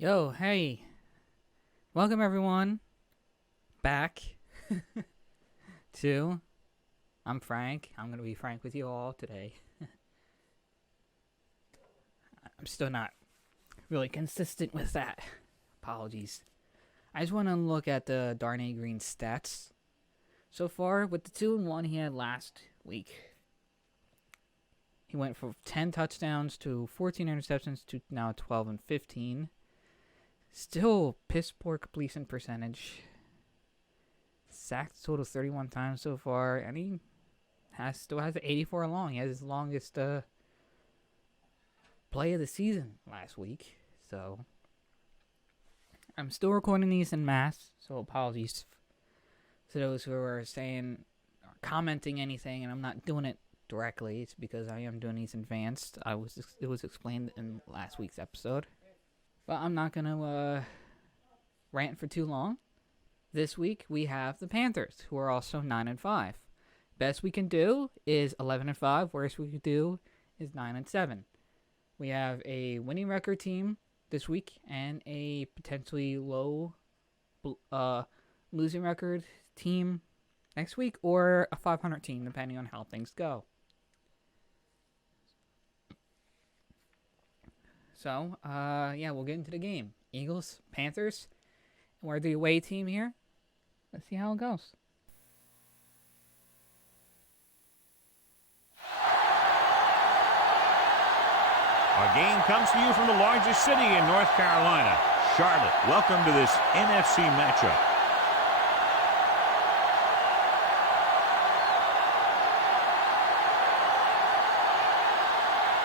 Yo, hey. Welcome everyone back to I'm Frank. I'm going to be frank with you all today. I'm still not really consistent with that. Apologies. I just want to look at the Darnay Green stats so far with the 2-1 he had last week. He went from 10 touchdowns to 14 interceptions to now 12 and 15. Still piss poor completion percentage. Sacked total 31 times so far, and he still has 84 long. He has his longest play of the season last week. So I'm still recording these in mass, so apologies to those who are saying or commenting anything, and I'm not doing it directly. It's because I am doing these advanced. It was explained in last week's episode. But I'm not going to rant for too long. This week, we have the Panthers, who are also 9-5. Best we can do is 11-5. Worst we could do is 9-7. We have a winning record team this week and a potentially low losing record team next week, or a 500 team, depending on how things go. So, we'll get into the game. Eagles, Panthers. We're the away team here. Let's see how it goes. Our game comes to you from the largest city in North Carolina, Charlotte. Welcome to this NFC matchup.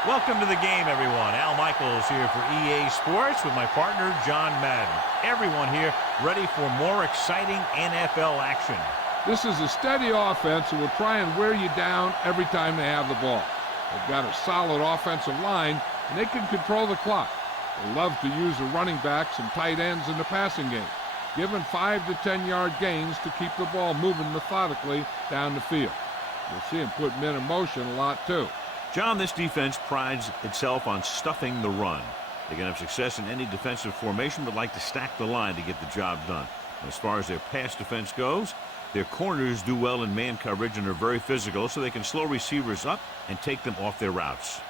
Welcome to the game, everyone. Al Michaels here for EA Sports with my partner, John Madden. Everyone here ready for more exciting NFL action. This is a steady offense that will try and wear you down every time they have the ball. They've got a solid offensive line, and they can control the clock. They love to use the running backs and tight ends in the passing game, giving 5 to 10-yard gains to keep the ball moving methodically down the field. You'll see them put men in motion a lot, too. John, this defense prides itself on stuffing the run. They can have success in any defensive formation, but like to stack the line to get the job done. As far as their pass defense goes, their corners do well in man coverage and are very physical, so they can slow receivers up and take them off their routes.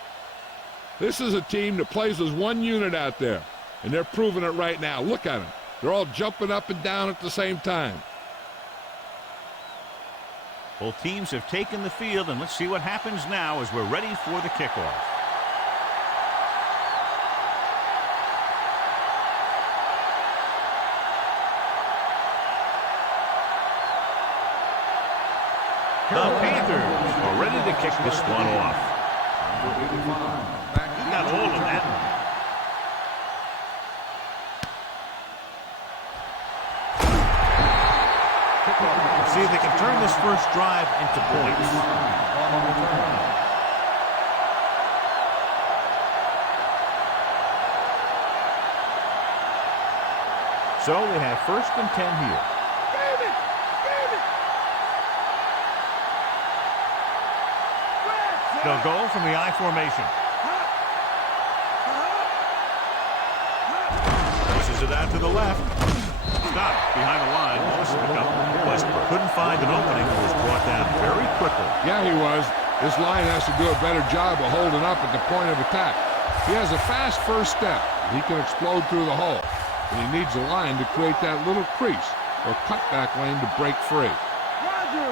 This is a team that plays as one unit out there, and they're proving it right now. Look at them. They're all jumping up and down at the same time. Both teams have taken the field, and let's see what happens now as we're ready for the kickoff. The Panthers are ready to kick this one off. He got hold of that. See if they can turn this first drive into points. So they have 1st and 10 here. They'll go from the I formation. Pushes it out to the left. Stop behind the line. Westbrook couldn't find an opening and was brought down very quickly. Yeah, he was. This line has to do a better job of holding up at the point of attack. He has a fast first step. He can explode through the hole. But he needs a line to create that little crease or cutback lane to break free. Roger!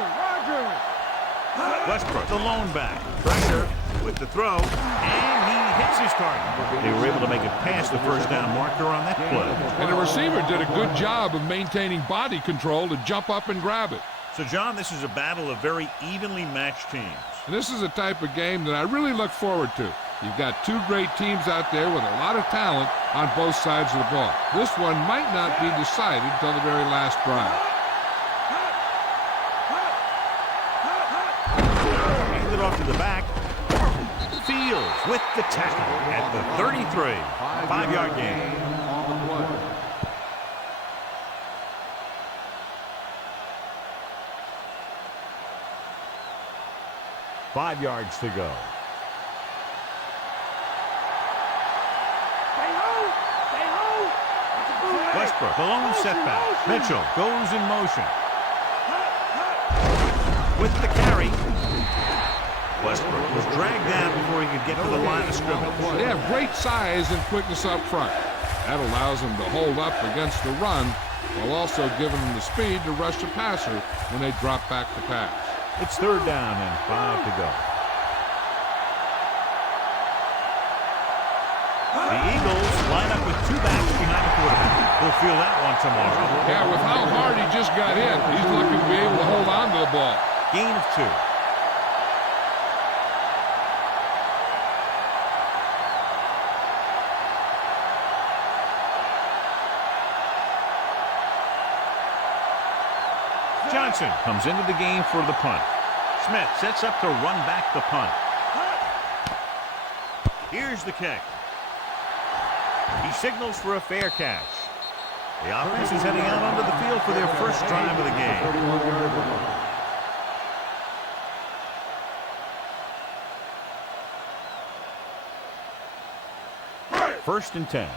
Westbrook, the lone back. Pressure with the throw, and he hits his target. They were able to make it past the first down marker on that play. And the receiver did a good job of maintaining body control to jump up and grab it. So, John, this is a battle of very evenly matched teams. And this is a type of game that I really look forward to. You've got two great teams out there with a lot of talent on both sides of the ball. This one might not be decided until the very last drive. Hand it off to the back. Fields with the tackle at the 33. 5-yard gain. 5 yards to go. Stay home! Westbrook, the lone setback. Mitchell goes in motion. With the carry. Westbrook was dragged down before he could get to the line of scrimmage. They have great size and quickness up front. That allows them to hold up against the run while also giving them the speed to rush the passer when they drop back to pass. It's 3rd down and 5 to go. The Eagles line up with 2 backs behind the quarterback. We'll feel that one tomorrow. Yeah, with how hard he just got hit, he's lucky to be able to hold on to the ball. Gain of 2. Johnson comes into the game for the punt. Smith sets up to run back the punt. Here's the kick. He signals for a fair catch. The offense is heading out onto the field for their first drive of the game. 1st and 10.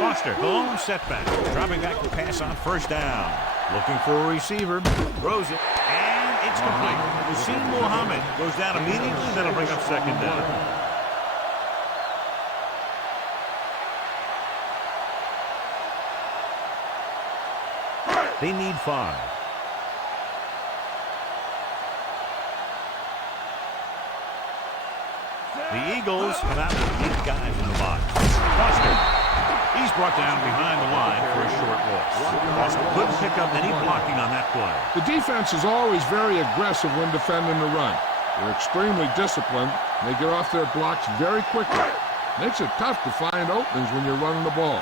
Foster, the lone setback. Dropping back to pass on 1st down. Looking for a receiver. Throws it. And it's complete. Hussein Muhammad goes down immediately. That'll bring up 2nd down. They need 5. The Eagles come out with 8 guys in the box. Foster. He's brought down behind the line for a short loss. Foster couldn't pick up any blocking on that play. The defense is always very aggressive when defending the run. They're extremely disciplined. They get off their blocks very quickly. Makes it tough to find openings when you're running the ball.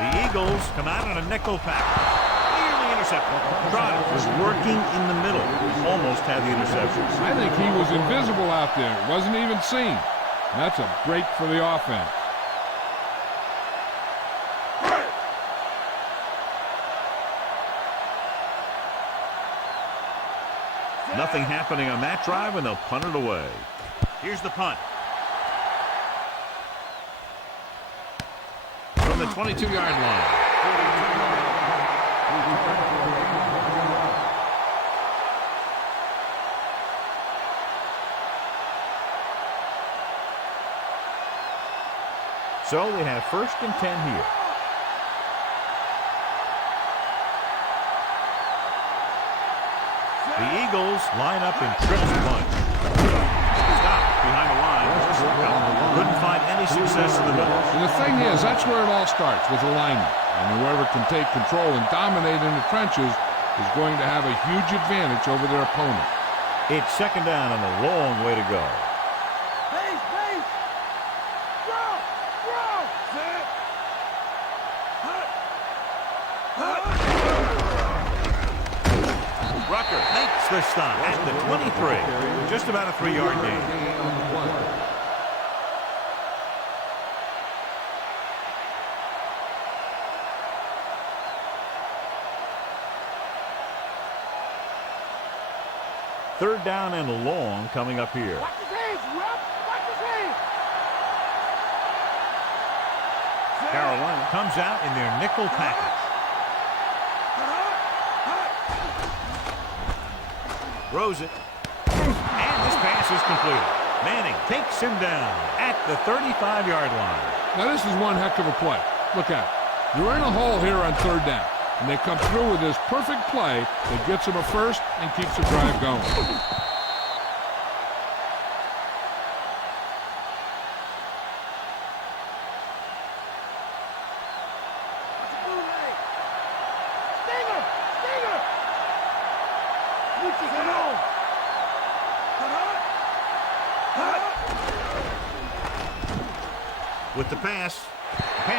The Eagles come out on a nickel pack. Nearly intercepted. Trotter was working in the middle. Almost had the interception. I think he was invisible out there. Wasn't even seen. That's a break for the offense. Nothing happening on that drive, and they'll punt it away. Here's the punt. From the 22-yard line. So they have 1st and 10 here. The Eagles line up in triple bunch. Stop behind the line. Couldn't find any success in the middle. And the thing is, that's where it all starts, with alignment. And whoever can take control and dominate in the trenches is going to have a huge advantage over their opponent. It's 2nd down and a long way to go. Pace, pace. Draw, draw. Set. Rucker makes the stop at the 23. Just about a 3-yard gain. Third down and long coming up here. Watch his hands, Rupp. Watch his hands. Carolina comes out in their nickel package. Throws it. And this pass is completed. Manning takes him down at the 35-yard line. Now, this is one heck of a play. Look at it. You're in a hole here on 3rd down, and they come through with this perfect play that gets them a first and keeps the drive going. Stinger, Stinger. Lucas, come on. With the pass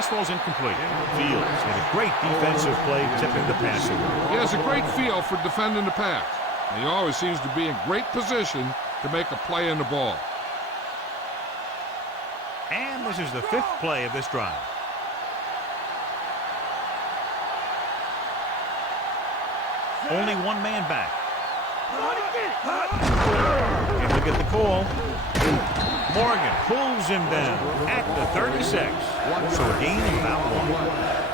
falls incomplete. Fields had a great defensive play tipping the pass away. He has a great feel for defending the pass. And he always seems to be in great position to make a play in the ball. And this is the 5th play of this drive. Only one man back. And look at the call. Morgan pulls him down at the 36. So a gain of about 1.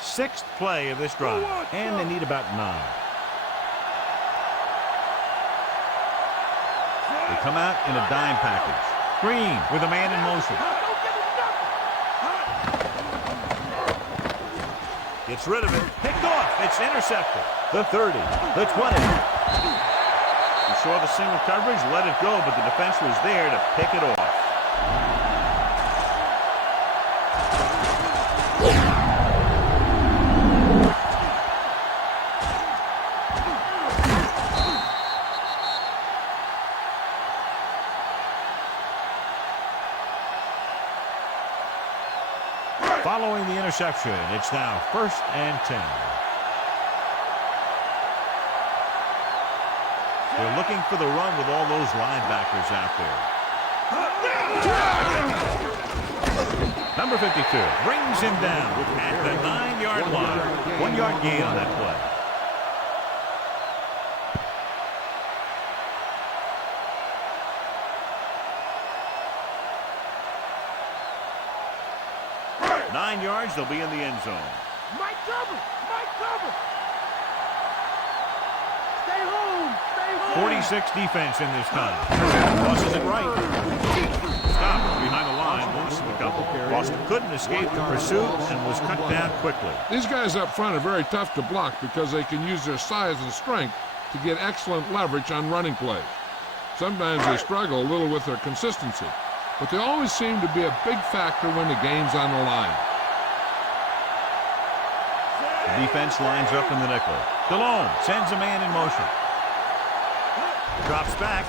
Sixth play of this drive, and they need about 9. They come out in a dime package. Green with a man in motion. Gets rid of it. Picked off. It's intercepted. The 30. The 20. You saw the single coverage, let it go, but the defense was there to pick it off. Following the interception, it's now 1st and 10. They're looking for the run with all those linebackers out there. Number 52 brings him down at the 9-yard line. 1-yard gain on that play. Nine yards, they'll be in the end zone. Mike cover! Mike cover! Stay home! Stay home! 46 defense in this time. Crosses it right. Stopped behind the line. Lost a couple. Boston couldn't escape the pursuit and was cut down quickly. These guys up front are very tough to block because they can use their size and strength to get excellent leverage on running plays. Sometimes they struggle a little with their consistency, but they always seem to be a big factor when the game's on the line. The defense lines up in the nickel. Delhomme sends a man in motion. Drops back.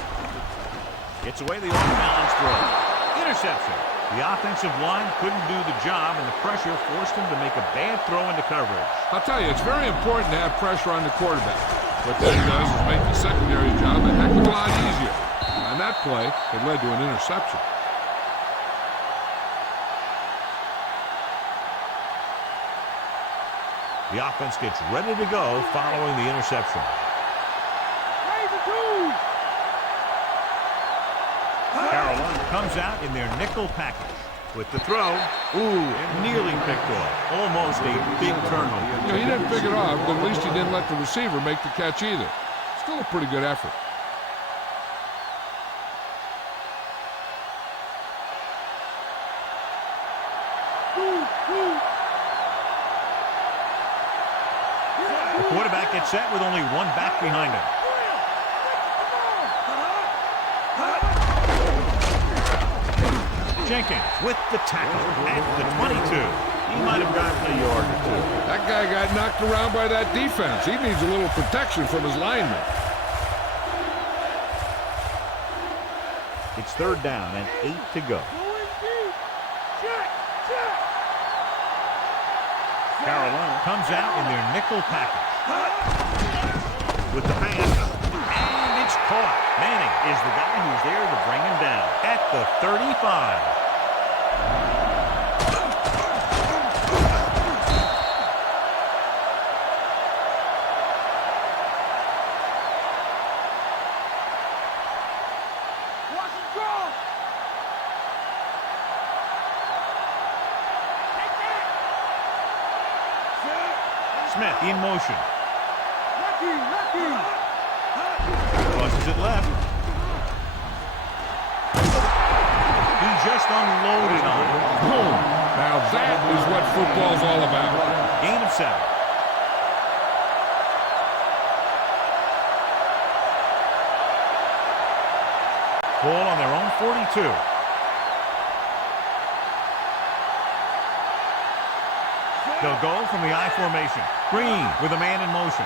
Gets away the off-balance throw. Interception. The offensive line couldn't do the job, and the pressure forced him to make a bad throw into coverage. I'll tell you, it's very important to have pressure on the quarterback. What that does is make the secondary job a heck of a lot easier. On that play, it led to an interception. The offense gets ready to go following the interception. Carolina comes out in their nickel package. With the throw, nearly picked off. Almost a big turnover. You know, he didn't pick it off, but at least he didn't let the receiver make the catch either. Still a pretty good effort. The quarterback gets set with only one back behind him. Jenkins with the tackle at the 22. He might have gotten a yard or two. That guy got knocked around by that defense. He needs a little protection from his linemen. It's 3rd down and 8 to go. Carolina comes out in their nickel package. With the pass. And it's caught. Manning is the guy who's there to bring him down at the 35. Smith in motion. Crosses it left. He just unloaded on it. Boom! Now that is what football's all about. Gain of 7. Ball on their own 42. They'll go from the I formation. Green with a man in motion.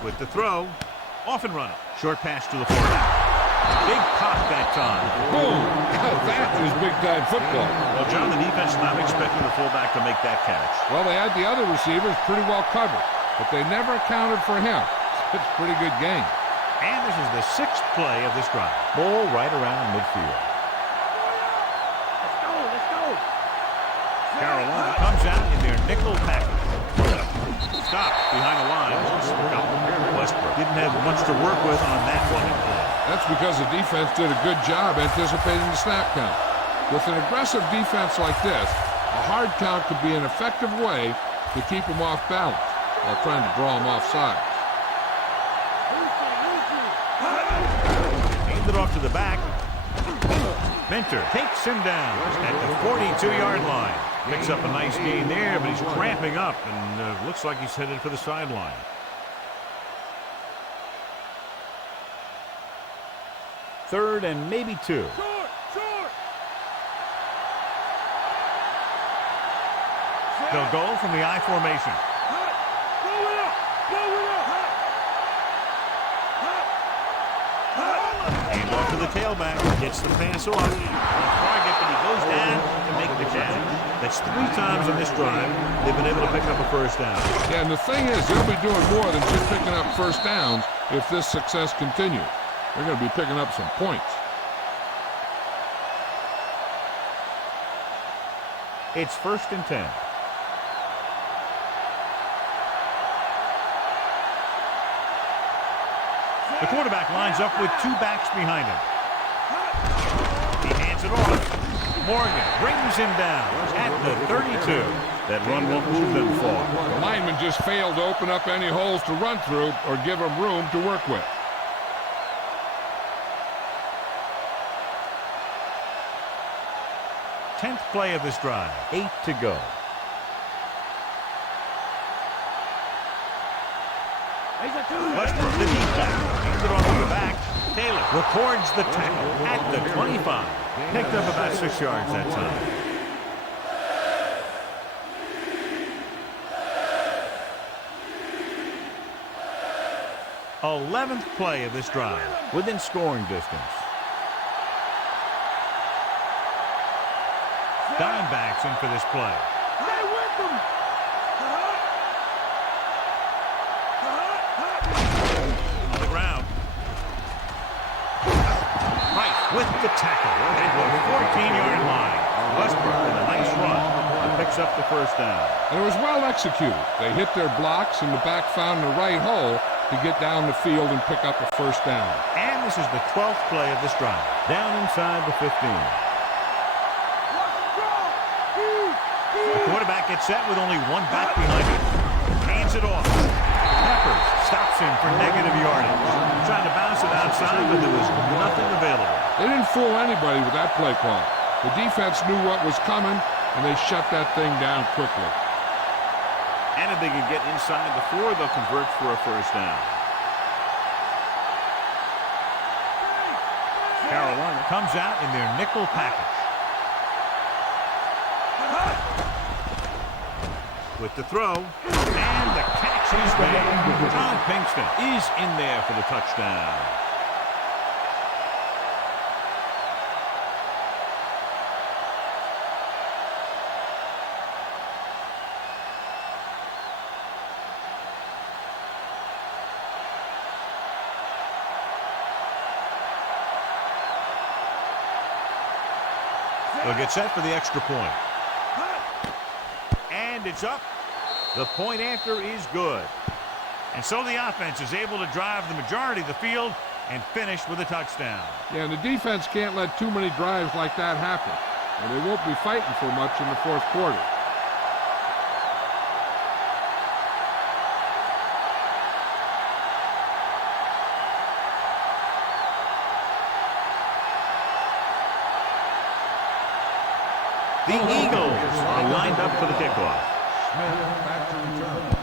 With the throw, off and running. Short pass to the fullback. Big pop that time. Boom! That is big-time football. Well, John, the defense is not expecting the fullback to make that catch. Well, they had the other receivers pretty well covered. but they never accounted for him. It's a pretty good game. And this is the 6th play of this drive. Ball right around midfield. Let's go, let's go. Carolina comes out in their nickel package. Stop behind the line. Westbrook didn't have much to work with on that one. That's because the defense did a good job anticipating the snap count. With an aggressive defense like this, a hard count could be an effective way to keep him off balance while trying to draw him off sides. Aimed it off to the back. Minter takes him down at the 42-yard line. Picks up a nice gain there, but he's cramping up and looks like he's headed for the sideline. Third and maybe 2. Short, short. They'll go from the I formation. Blow it up, blow it up. Hand off to the tailback. Gets the pass off. Target, but he goes down to make the catch. That's 3 times in this drive they've been able to pick up a first down. Yeah, and the thing is, they'll be doing more than just picking up first downs if this success continues. They're going to be picking up some points. It's 1st and 10. The quarterback lines up with 2 backs behind him. He hands it off. Morgan brings him down at the 32. That run won't move them far. The lineman just failed to open up any holes to run through or give him room to work with. Tenth play of this drive. 8 to go. Westbrook, the deep back. Hands it off to the back. Taylor records the tackle at the 25. Picked up about 6 yards that time. 11th play of this drive. Within scoring distance. Dimebacks in for this play. Stay with them. On the ground. Right with the tackle at the 14-yard line. Westbrook with a nice run and picks up the first down. And it was well executed. They hit their blocks and the back found the right hole to get down the field and pick up a first down. And this is the 12th play of this drive. Down inside the 15. The quarterback gets set with only 1 back behind him. Hands it off. Peppers stops him for negative yardage. Trying to bounce it outside, but there was nothing available. They didn't fool anybody with that play call. The defense knew what was coming, and they shut that thing down quickly. And if they can get inside the 4, they'll convert for a first down. Carolina comes out in their nickel package. With the throw, and the catch is made. John Pinkston is in there for the touchdown. They'll get set for the extra point. And it's up. The point after is good. And so the offense is able to drive the majority of the field and finish with a touchdown. Yeah, and the defense can't let too many drives like that happen. And they won't be fighting for much in the fourth quarter. The Eagles are lined up for the kickoff.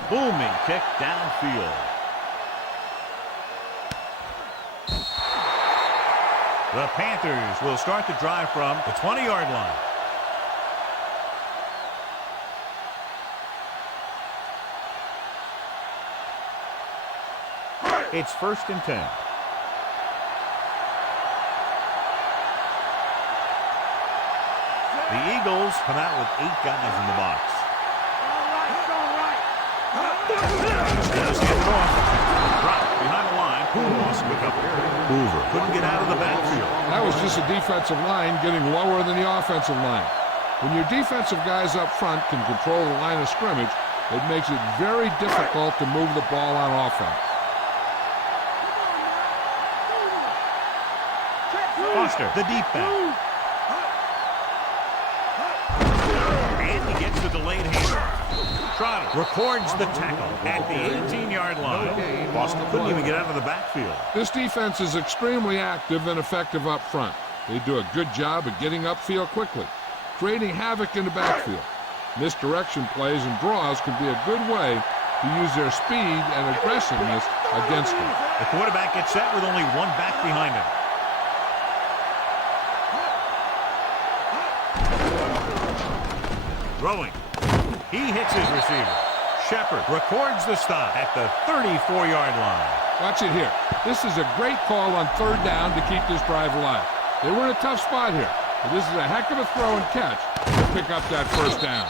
Booming kick downfield. The Panthers will start the drive from the 20-yard line. It's 1st and 10. The Eagles come out with 8 guys in the box. Does get it off. Dropped behind the line. Lost a couple. Hoover couldn't get out of the backfield. That was just a defensive line getting lower than the offensive line. When your defensive guys up front can control the line of scrimmage, it makes it very difficult to move the ball on offense. Foster, the deep back. And he gets the delayed handoff. Trotter records the tackle at the 18-yard line. Foster couldn't even get out of the backfield. This defense is extremely active and effective up front. They do a good job of getting upfield quickly, creating havoc in the backfield. Misdirection plays and draws can be a good way to use their speed and aggressiveness against them. The quarterback gets set with only one back behind him. Throwing. He hits his receiver. Shepard records the stop at the 34-yard line. Watch it here. This is a great call on third down to keep this drive alive. They were in a tough spot here, but this is a heck of a throw and catch to pick up that first down.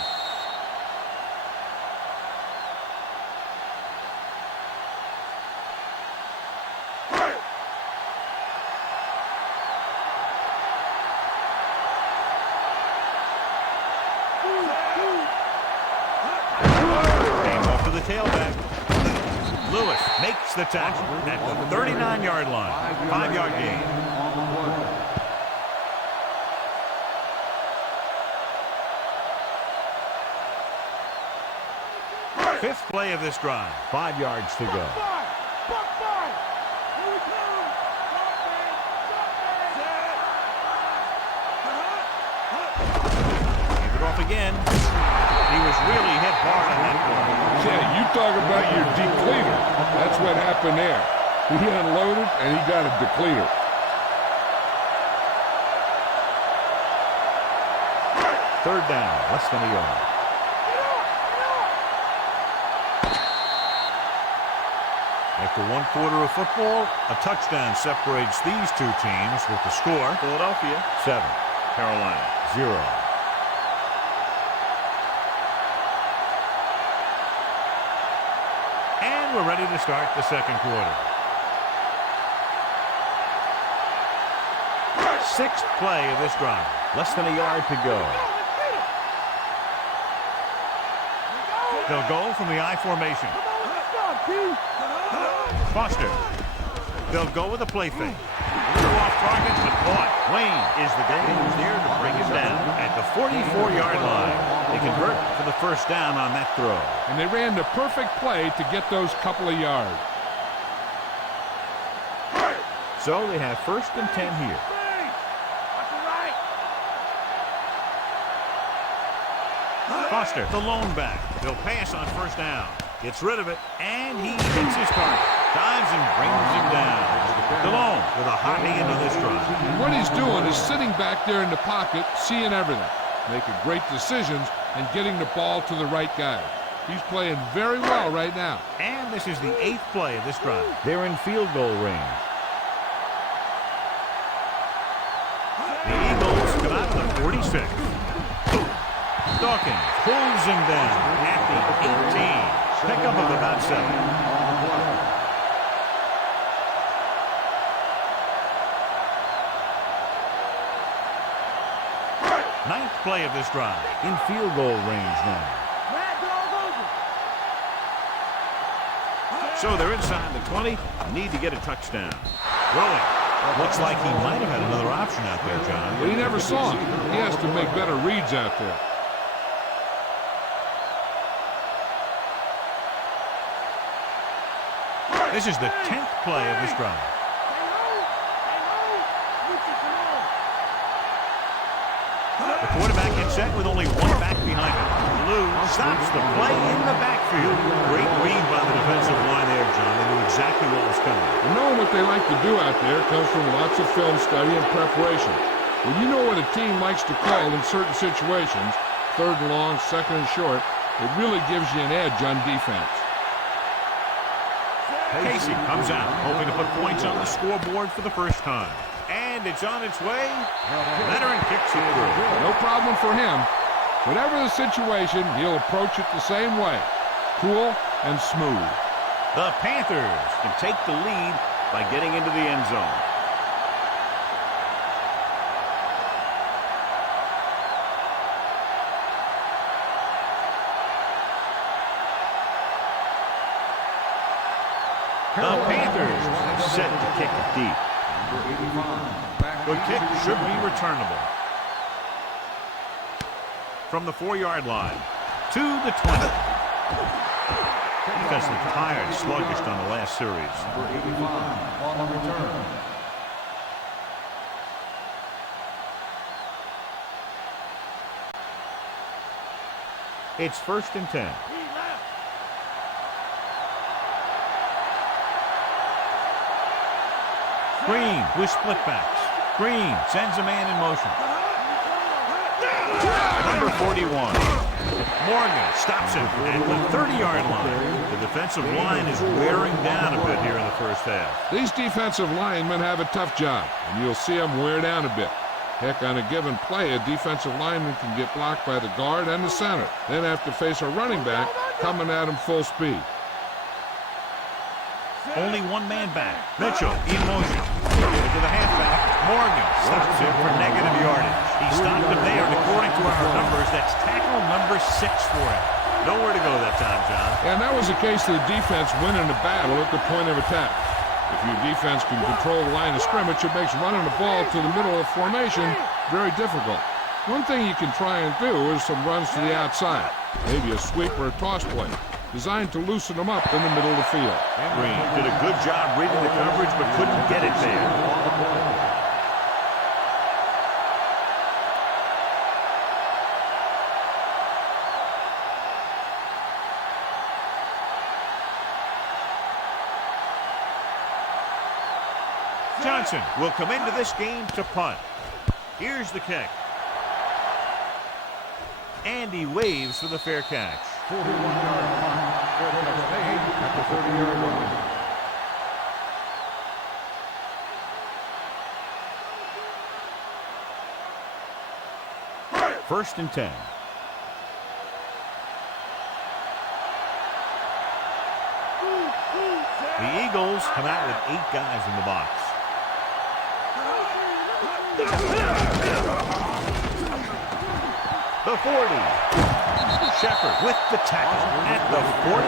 Tailback. Lewis makes the tackle at the 39-yard line. 5-yard gain. Fifth play of this drive. 5 yards to go. Give it off again. He was really hit hard on that one. Yeah, you talk about your depleter. That's what happened there. He unloaded and he got a depleter. Third down, less than a yard. After one quarter of football, a touchdown separates these two teams with the score. Philadelphia 7, Carolina 0. We're ready to start the second quarter. Sixth play of this drive. Less than a yard to go. They'll go from the I formation. Foster. They'll go with a play fake. Off target, but caught. Wayne is the guy who's there to bring him down at the 44-yard line. They convert for the first down on that throw. And they ran the perfect play to get those couple of yards. So they have first and 10 here. Foster, the lone back. They'll pass on first down. Gets rid of it, and he hits his target. Dives and brings him down. DeLone with a hot hand on this drive. And what he's doing is sitting back there in the pocket, seeing everything, making great decisions, and getting the ball to the right guy. He's playing very well right now. And this is the 8th play of this drive. They're in field goal range. The Eagles come out to the 46. Dawkins pulls him down at the 18. Pickup of about 7. Ninth play of this drive. In field goal range now. So they're inside the 20. Need to get a touchdown. Throwing. Looks like he might have had another option out there, John. But he never saw him. He has to make better reads out there. This is the 10th play of this drive. The quarterback gets set with only one back behind him. Lou stops the play in the backfield. Great read by the defensive line there, John. They knew exactly what was coming. And knowing what they like to do out there comes from lots of film study and preparation. When you know what a team likes to call in certain situations, third and long, second and short, it really gives you an edge on defense. Casey comes out, hoping to put points on the scoreboard for the first time. And it's on its way. Veteran kicks it through. No problem for him. Whatever the situation, he'll approach it the same way. Cool and smooth. The Panthers can take the lead by getting into the end zone. The Panthers set to kick it deep. The kick should be returnable. From the 4-yard line to the 20. Defense looked tired, sluggish on the last series. It's 1st and 10. Green with split backs. Green sends a man in motion. Number 41. Morgan stops him at the 30-yard line. The defensive line is wearing down a bit here in the first half. These defensive linemen have a tough job, and you'll see them wear down a bit. Heck, on a given play, a defensive lineman can get blocked by the guard and the center, then have to face a running back coming at him full speed. Only one man back. Mitchell in motion. To the halfback. Morgan stops him for negative yardage. He stopped him there, and according to our numbers, that's tackle number 6 for him. Nowhere to go that time, John. And that was the case of the defense winning the battle at the point of attack. If your defense can control the line of scrimmage, it makes running the ball to the middle of formation very difficult. One thing you can try and do is some runs to the outside, maybe a sweep or a toss play, designed to loosen them up in the middle of the field. Green did a good job reading the coverage, but couldn't get it there. Johnson will come into this game to punt. Here's the kick. And he waves for the fair catch. 41-yard punt. Fair catch made at the 30-yard line. 1st and 10. The Eagles come out with 8 guys in the box. The 40. Shepard with the tackle at the 49.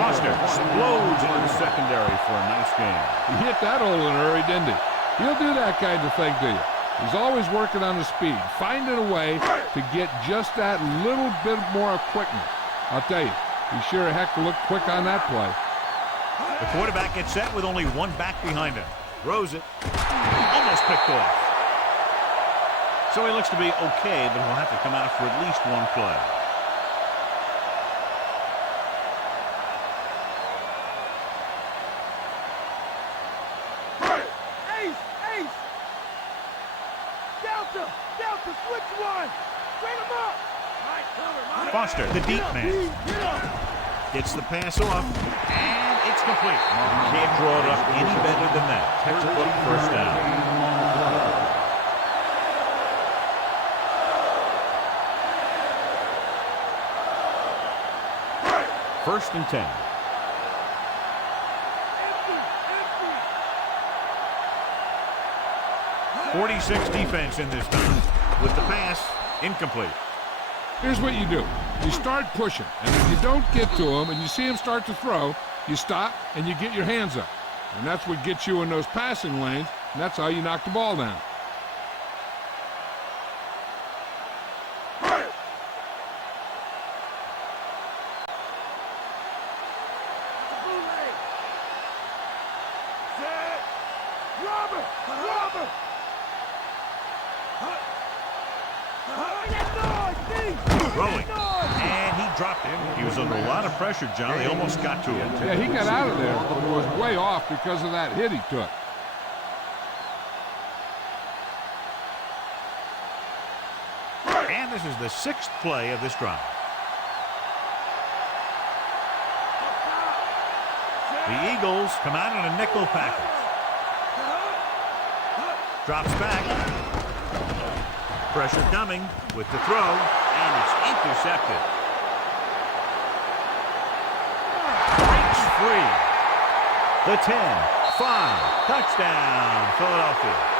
Foster explodes into the secondary for a nice game. He hit that hole in a hurry, didn't he? He'll do that kind of thing to you. He's always working on the speed, finding a way to get just that little bit more quickness. I'll tell you, he sure heck looked quick on that play. The quarterback gets set with only one back behind him. Throws it. Almost picked off. So he looks to be okay, but he'll have to come out for at least one play. Ace! Delta, switch one! Bring him up! Foster, the deep man. Gets the pass off, and it's complete. Can't draw it up any better than that. Textbook first down. 1st and 10. Empty. 46 defense in this time. With the pass, incomplete. Here's what you do. You start pushing, and if you don't get to him and you see him start to throw, you stop and you get your hands up. And that's what gets you in those passing lanes, and that's how you knock the ball down. Throwing. And he dropped it. He was under a lot of pressure, John. They almost got to him. Yeah, he got out of there, but it was way off because of that hit he took. And this is the 6th play of this drive. The Eagles come out in a nickel package. Drops back. Pressure coming with the throw, and it's intercepted. Breaks 3, the 10, 5, touchdown, Philadelphia.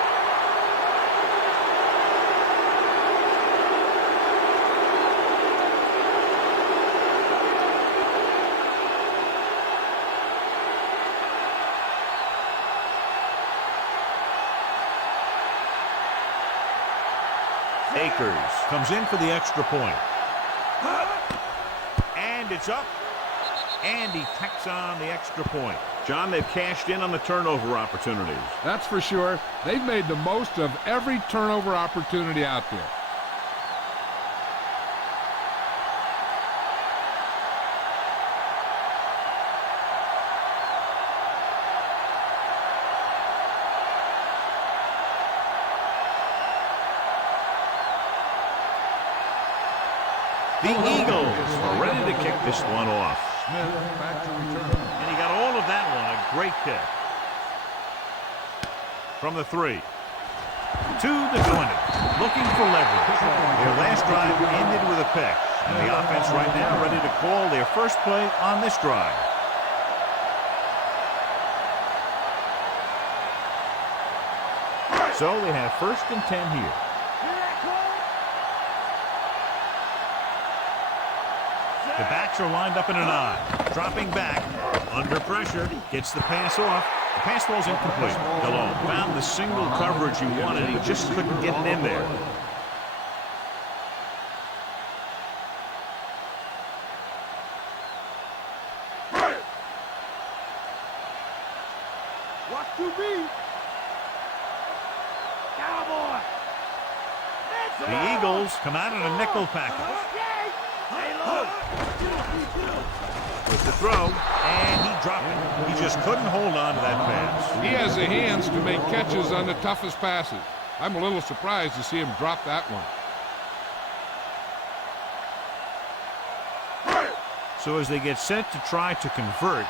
Akers comes in for the extra point. And it's up. And he tacks on the extra point. John, they've cashed in on the turnover opportunities. That's for sure. They've made the most of every turnover opportunity out there. The Eagles are ready to kick this one off. Smith back to return. And he got all of that one. A great kick. From the 3. To the 20. Looking for leverage. Their last drive ended with a pick. And the offense right now ready to call their first play on this drive. So they have 1st and 10 here. The backs are lined up in an I. Dropping back, under pressure, gets the pass off. The pass ball's incomplete. Delhomme found the single coverage he wanted. He just couldn't get it in there. Watch QB. Cowboy. The Eagles come out in a nickel package. With the throw, and he dropped it. He just couldn't hold on to that pass. He has the hands to make catches on the toughest passes. I'm a little surprised to see him drop that one. So as they get set to try to convert,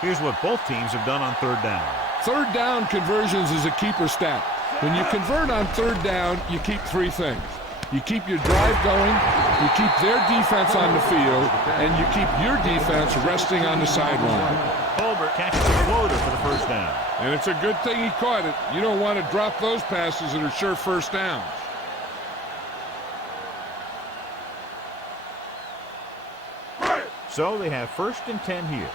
here's what both teams have done on 3rd down. 3rd down conversions is a keeper stat. When you convert on 3rd down, you keep 3 things. You keep your drive going, you keep their defense on the field, and you keep your defense resting on the sideline. Colbert catches a floater for the 1st down. And it's a good thing he caught it. You don't want to drop those passes that are sure 1st downs. So they have 1st and 10 here.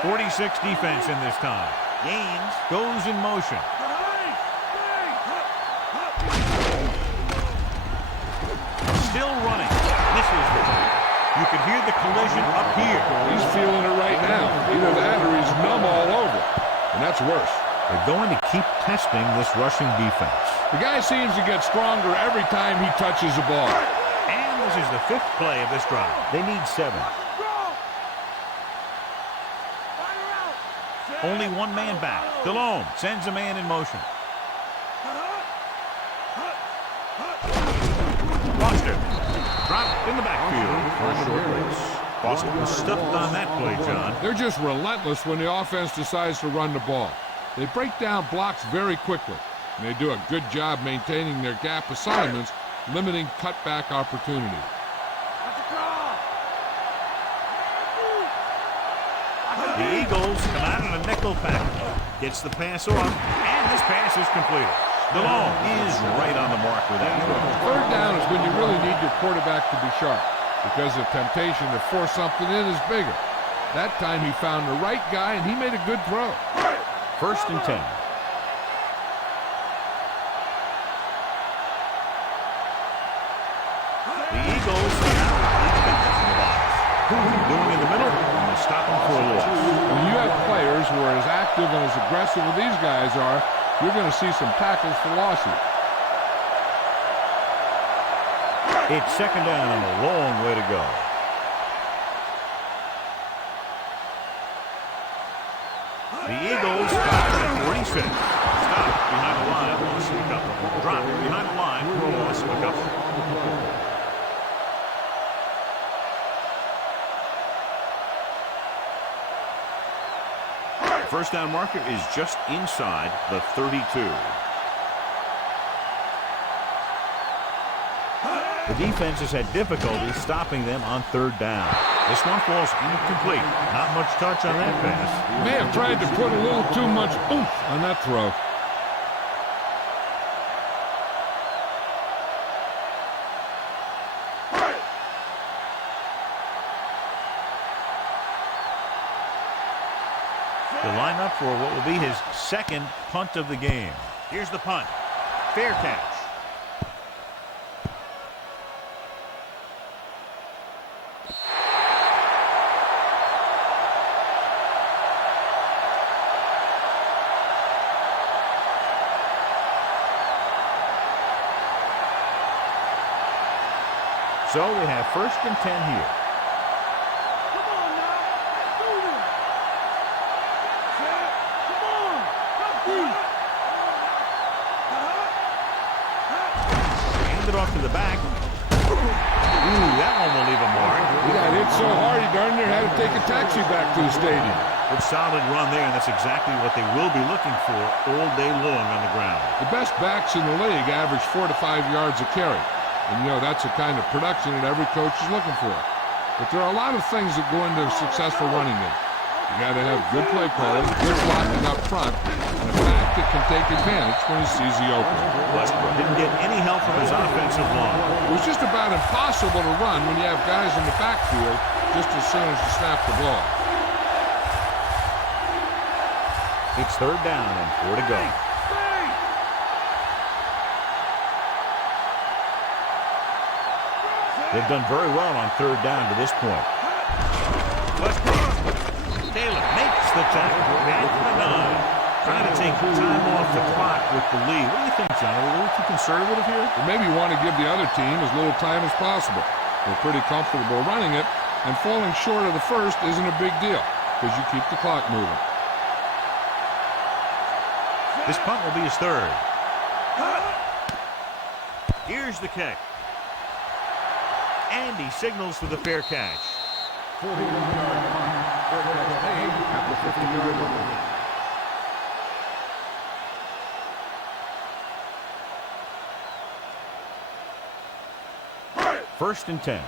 .46 defense in this time. Gaines goes in motion. Still running. Misses the time. You can hear the collision up here. He's feeling it right now. Either that or he's numb all over. And that's worse. They're going to keep testing this rushing defense. The guy seems to get stronger every time he touches the ball. And this is the 5th play of this drive. They need 7. Only one man back. Delhomme sends a man in motion. Foster dropped in the backfield for a short race. Foster was stuffed on that play, John. They're just relentless when the offense decides to run the ball. They break down blocks very quickly. And they do a good job maintaining their gap assignments, limiting cutback opportunity. The Eagles come out in a nickel package. Gets the pass off, and this pass is completed. Delhomme is right on the mark with that throw. 3rd down is when you really need your quarterback to be sharp, because the temptation to force something in is bigger. That time he found the right guy, and he made a good throw. 1st and 10. The Eagles come out with defense in the box. Doing in the middle, and they stop him for a loss. When you have players who are as active and as aggressive as these guys are, you're going to see some tackles for losses. It's 2nd down and a long way to go. The Eagles got at 46. Stop behind the line, loss of a couple. Drop behind the line for a loss of a couple. 1st down marker is just inside the 32. The defense has had difficulty stopping them on third down. This one falls incomplete. Not much touch on that pass. May have tried to put a little too much oomph on that throw. To line up for what will be his second punt of the game. Here's the punt. Fair catch. So we have 1st and 10 here. Come on now. Let's do this. Come on. Come deep. Hand it off to the back. Ooh, that one will leave a mark. He got hit so hard he darn near had to take a taxi back to the stadium. Good solid run there, and that's exactly what they will be looking for all day long on the ground. The best backs in the league average 4 to 5 yards a carry. And, you know, that's the kind of production that every coach is looking for. But there are a lot of things that go into a successful running game. You got to have good play calling, good blocking up front, and a back that can take advantage when he sees the opening. Westbrook didn't get any help from his offensive line. It was just about impossible to run when you have guys in the backfield just as soon as you snap the ball. It's 3rd down and 4 to go. They've done very well on 3rd down to this point. Westbrook. Taylor makes the tackle at the 9. Trying to take time off the clock with the lead. What do you think, John? Are we a little too conservative here? Or maybe you want to give the other team as little time as possible. They're pretty comfortable running it, and falling short of the first isn't a big deal because you keep the clock moving. This punt will be his 3rd. Here's the kick. And he signals for the fair catch. 41-yard punt. Fair catch made at the 50-yard line. First and 10.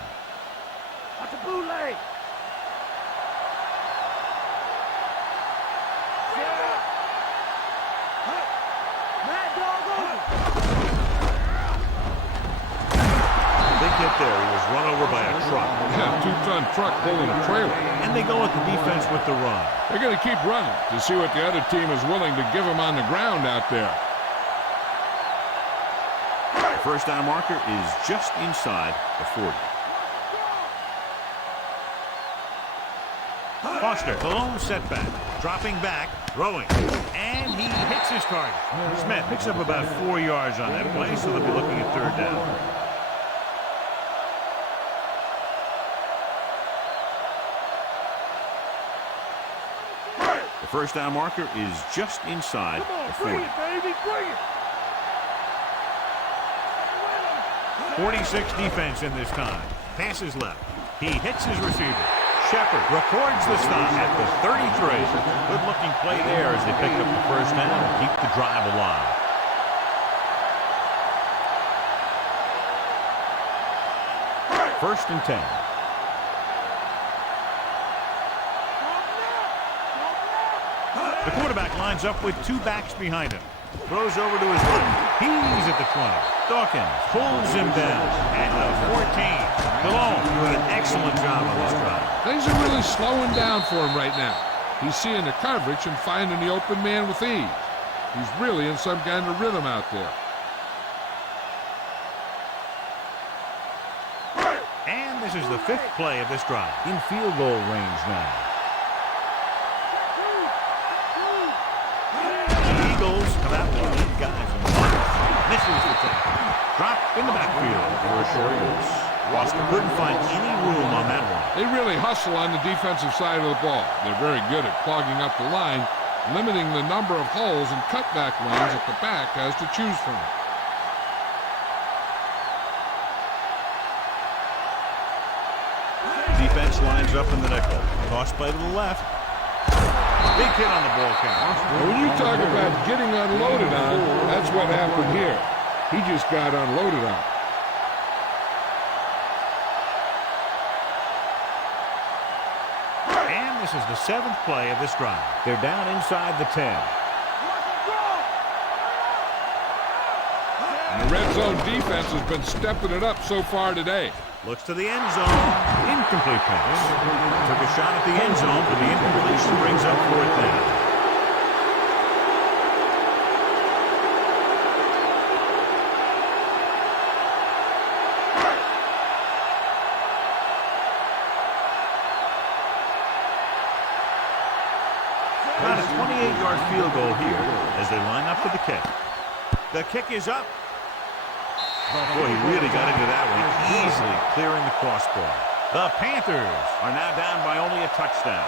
Watch the bootleg. Mad dog over. Big hit there. He was run over by a truck. Yeah, 2-ton truck pulling a trailer. And they go with the defense with the run. They're going to keep running to see what the other team is willing to give them on the ground out there. The 1st down marker is just inside the 40. Foster, the lone setback, dropping back, throwing, and he hits his target. Smith picks up about 4 yards on that play, so they'll be looking at 3rd down. The 1st down marker is just inside the 40. Bring it, baby. Bring it. 46 defense in this time. Passes left. He hits his receiver. Shepard records the stop at the 33. Good-looking play there as they pick up the 1st down and keep the drive alive. First and 10. The quarterback lines up with 2 backs behind him. Throws over to his left. He's at the 20. Dawkins pulls him down at the 14. Malone doing an excellent job on this drive. Things are really slowing down for him right now. He's seeing the coverage and finding the open man with ease. He's really in some kind of rhythm out there. And this is the 5th play of this drive. In field goal range now. The Eagles come out with 8 guys in the box. Misses the tackle. Drop in the backfield for a short use. Foster couldn't find any room on that one. They really hustle on the defensive side of the ball. They're very good at clogging up the line, limiting the number of holes and cutback lanes that the back has to choose from. Defense lines up in the nickel. Toss play to the left. Big hit on the ball count. When you talk about getting unloaded on, that's what happened here. He just got unloaded on. This is the 7th play of this drive. They're down inside the 10. And the red zone defense has been stepping it up so far today. Looks to the end zone. Incomplete pass. Took a shot at the end zone, but the incompletion brings up 4th down. About a 28-yard field goal here as they line up for the kick. The kick is up. Boy, he really got into that one, easily clearing the crossbar. The Panthers are now down by only a touchdown.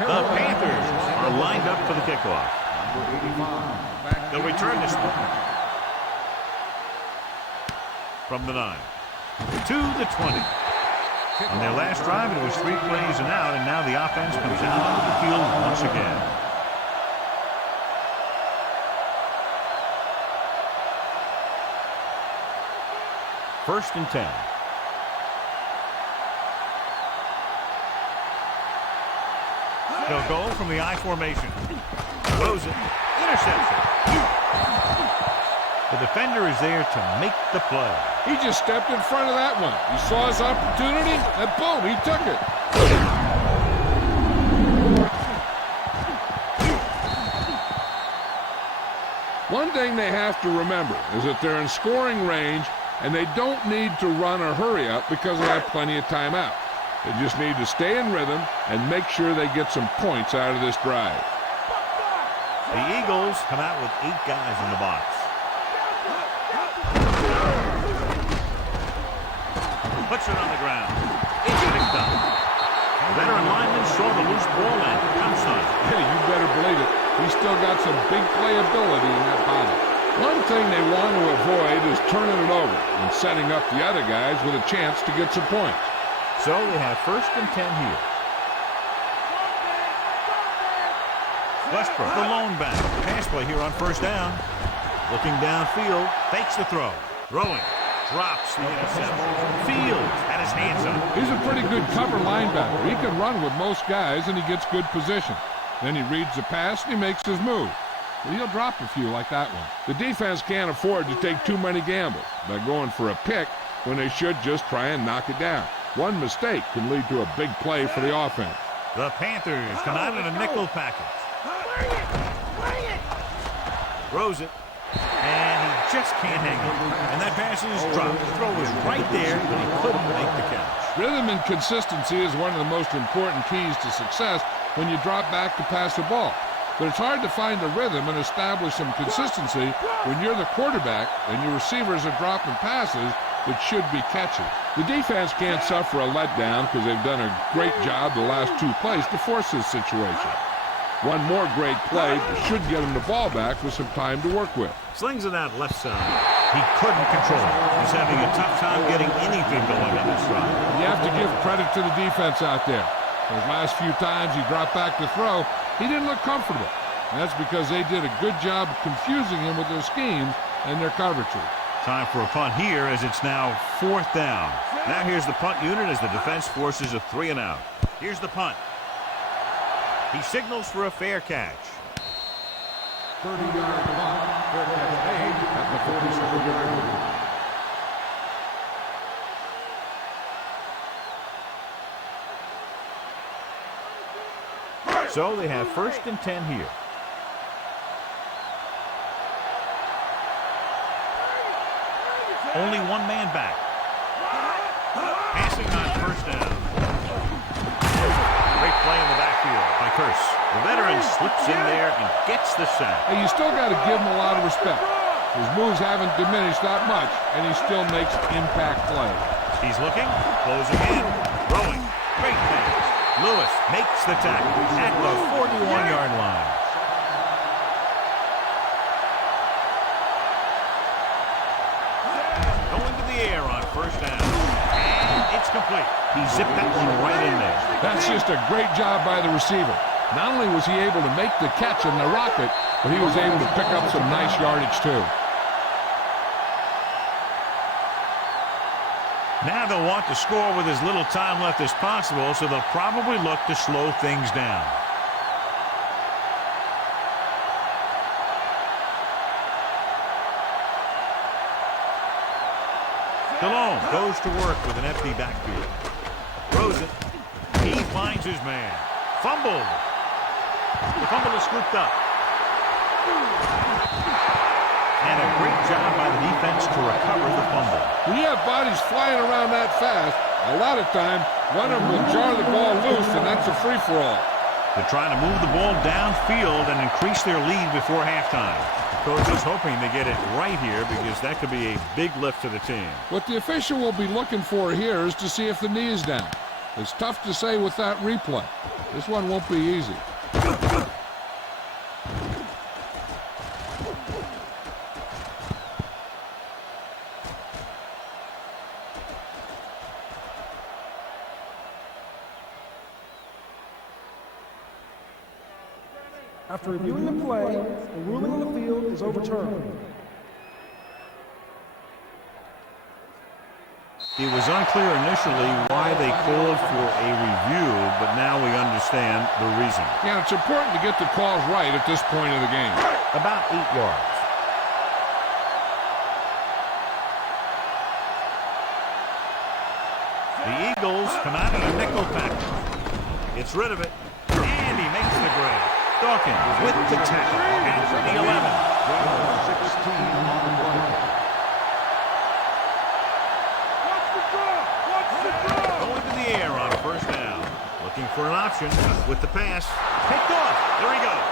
The Panthers are lined up for the kickoff. They'll return this one. From the 9 to the 20. On their last drive, it was 3 plays and out, and now the offense comes out onto the field once again. First and 10. They'll go from the I formation. Throws it. Interception. The defender is there to make the play. He just stepped in front of that one. He saw his opportunity, and boom, he took it. One thing they have to remember is that they're in scoring range, and they don't need to run or hurry up because they have plenty of timeout. They just need to stay in rhythm and make sure they get some points out of this drive. The Eagles come out with 8 guys in the box. Puts it on the ground. It's picked up. The veteran lineman saw the loose ball and pounced on it. Yeah, you better believe it. He's still got some big playability in that body. One thing they want to avoid is turning it over and setting up the other guys with a chance to get some points. So they have first and 10 here. Westbrook, the lone back. Pass play here on first down. Looking downfield, fakes the throw. Throwing, drops the interception. Fields had his hands up. He's a pretty good cover linebacker. He can run with most guys, and he gets good position. Then he reads the pass, and he makes his move. But he'll drop a few like that one. The defense can't afford to take too many gambles by going for a pick when they should just try and knock it down. One mistake can lead to a big play for the offense. The Panthers come out in a nickel package. Throws it, and he just can't hang it. And that pass is dropped. The throw was right there, but he couldn't make the catch. Rhythm and consistency is one of the most important keys to success when you drop back to pass the ball. But it's hard to find the rhythm and establish some consistency when you're the quarterback and your receivers are dropping passes that should be catches. The defense can't suffer a letdown because they've done a great job the last 2 plays to force this situation. One more great play should get him the ball back with some time to work with. Slings it out left side. He couldn't control it. He's having a tough time getting anything going on this drive. You have to give credit to the defense out there. Those last few times he dropped back to throw, he didn't look comfortable. And that's because they did a good job of confusing him with their schemes and their coverages. Time for a punt here as it's now 4th down. Now here's the punt unit as the defense forces a 3 and out. Here's the punt. He signals for a fair catch. 30-yard punt. Fair catch made at the 47-yard line. So they have first and 10 here. Only one man back. Passing on first down. Great play in the backfield by Curse. The veteran slips in there and gets the sack. Hey, you still got to give him a lot of respect. His moves haven't diminished that much, and he still makes impact plays. He's looking, closing in, throwing. Great pass. Lewis makes the tackle at the 41-yard line. Going to the air on first down. That's complete. He zipped that one right in there. That's just a great job by the receiver. Not only was he able to make the catch in the rocket, but he was able to pick up some nice yardage too. Now they'll want to score with as little time left as possible, so they'll probably look to slow things down. Delone goes to work with an empty backfield. Throws it. He finds his man. Fumbled. The fumble is scooped up. And a great job by the defense to recover the fumble. When you have bodies flying around that fast, a lot of time, one of them will jar the ball loose, and that's a free-for-all. They're trying to move the ball downfield and increase their lead before halftime. Coach is hoping to get it right here because that could be a big lift to the team. What the official will be looking for here is to see if the knee is down. It's tough to say with that replay. This one won't be easy. After reviewing the play, the ruling on the field is overturned. It was unclear initially why they called for a review, but now we understand the reason. Yeah, it's important to get the calls right at this point of the game. About 8 yards. The Eagles come out in a nickel package. Gets rid of it, and he makes the grab. Dawkins with the tackle at the 11. 16 on the play. Going to the air on a first down. Looking for an option with the pass. Picked off. There he goes.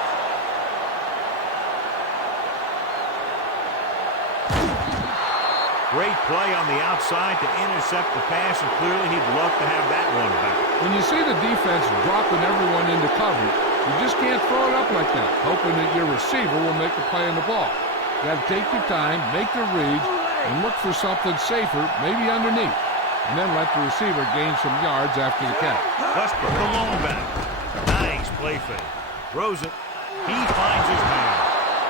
Great play on the outside to intercept the pass, and clearly he'd love to have that one back. When you see the defense dropping everyone into cover, you just can't throw it up like that, hoping that your receiver will make a play on the ball. You got to take your time, make the reads, and look for something safer, maybe underneath, and then let the receiver gain some yards after the catch. Westbrook, the lone back. Nice play fake. Throws it. He finds his man.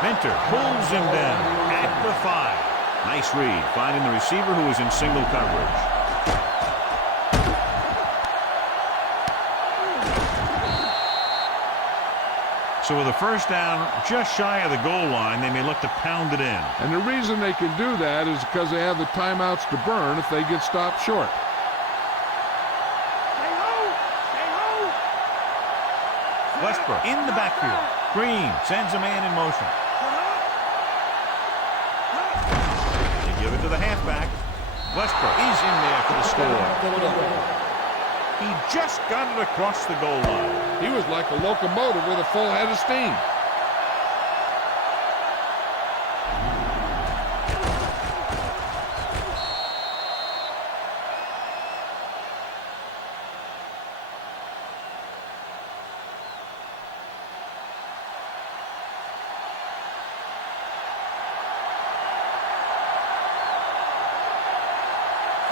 Minter pulls him down at the 5. Nice read, finding the receiver who was in single coverage. So with a first down just shy of the goal line, they may look to pound it in. And the reason they can do that is because they have the timeouts to burn if they get stopped short. Westbrook in the backfield. Green sends a man in motion. They give it to the halfback. Westbrook is in there for the score. He just got it across the goal line. He was like a locomotive with a full head of steam.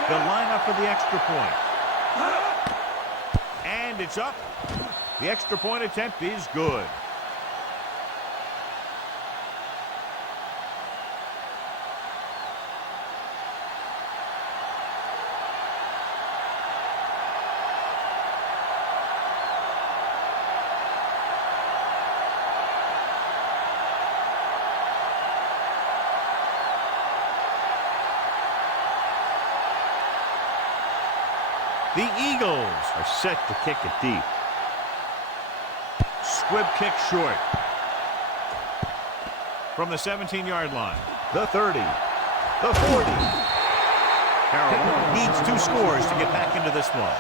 They'll line up for the extra point. And it's up. The extra point attempt is good. The Eagles are set to kick it deep. Squib kick short. From the 17-yard line. The 30. The 40. Carroll needs 2 scores to get back into this one.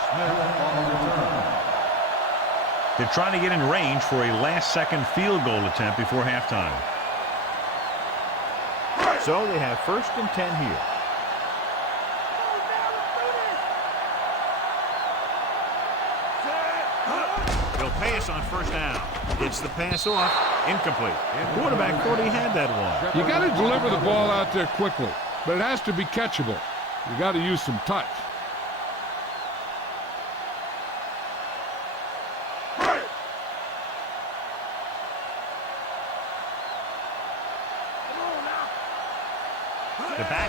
They're trying to get in range for a last-second field goal attempt before halftime. So they have 1st and 10 here. Pass on first down. It's the pass off. Incomplete. And quarterback thought he had that one. You got to deliver the ball out there quickly, but it has to be catchable. You got to use some touch.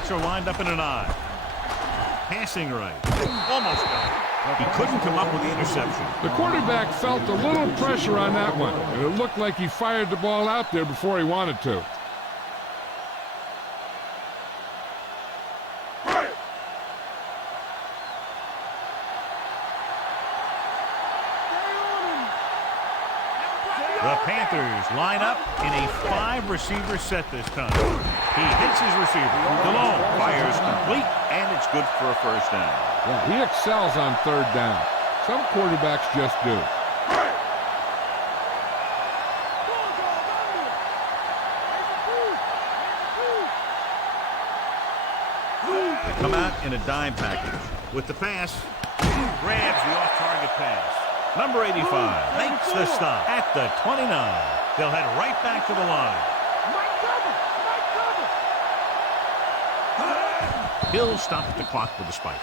backs are lined up in an I. Passing right. Almost got it. He couldn't come up with the interception. The quarterback felt a little pressure on that one, and it looked like he fired the ball out there before he wanted to. The Panthers line up in a 5-receiver set this time. He hits his receiver. DeLone fires complete, and it's good for a first down. Yeah, he excels on third down. Some quarterbacks just do. They come out in a dime package. With the pass, grabs the off-target pass. Number 85 makes the stop at the 29. They'll head right back to the line. He'll stop the clock with a spike.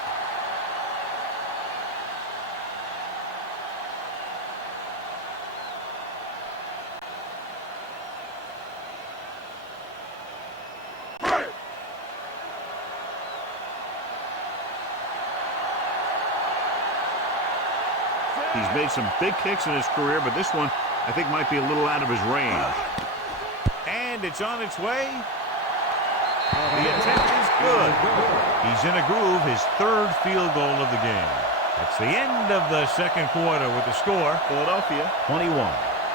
He's made some big kicks in his career, but this one, I think, might be a little out of his range. And it's on its way. The attempt is good. He's in a groove, his third field goal of the game. It's the end of the second quarter with the score. Philadelphia 21,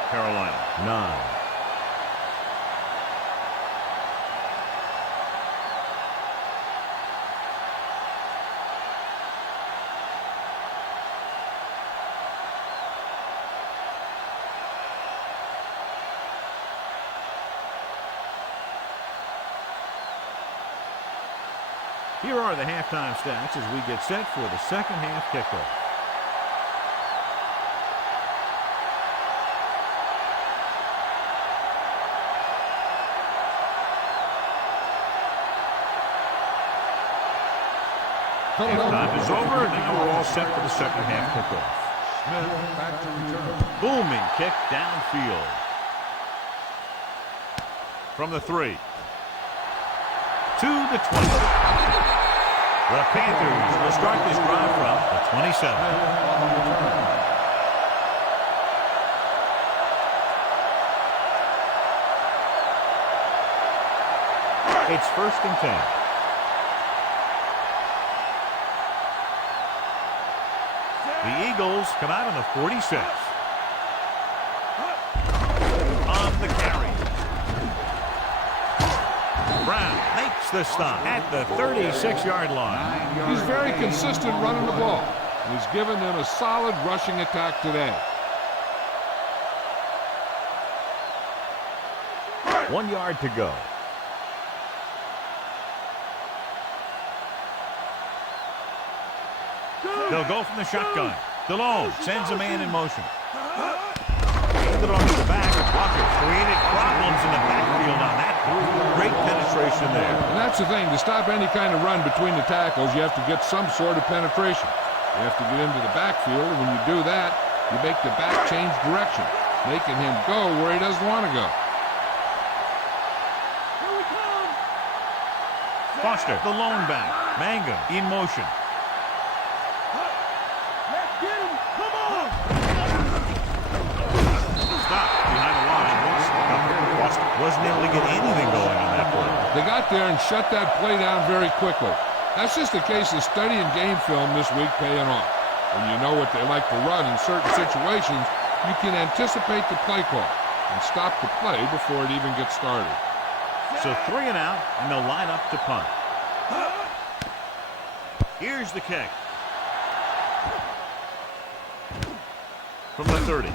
Carolina 9. Here are the halftime stats as we get set for the second half kickoff. Halftime is over, and now we're all set for the second half kickoff. Smith back to return. Booming kick downfield. From the 3. To the 20. The Panthers will start this drive from the 27. It's 1st and 10. The Eagles come out on the 46. On the carry. Brown makes the stop at the 36-yard line. He's very consistent running the ball. He's given them a solid rushing attack today. 1 yard to go. They'll go from the shotgun. DeLone sends a man in motion. Handed on to the back. Walker created problems in the backfield on that. Great penetration there. And that's the thing. To stop any kind of run between the tackles, you have to get some sort of penetration. You have to get into the backfield, and when you do that, you make the back change direction, making him go where he doesn't want to go. Foster, the lone back. Mangum in motion. Wasn't able to get anything going on that play. They got there and shut that play down very quickly. That's just a case of studying game film this week paying off. When you know what they like to run in certain situations, you can anticipate the play call and stop the play before it even gets started. So 3 and out, and they'll line up to punt. Here's the kick. From the 30.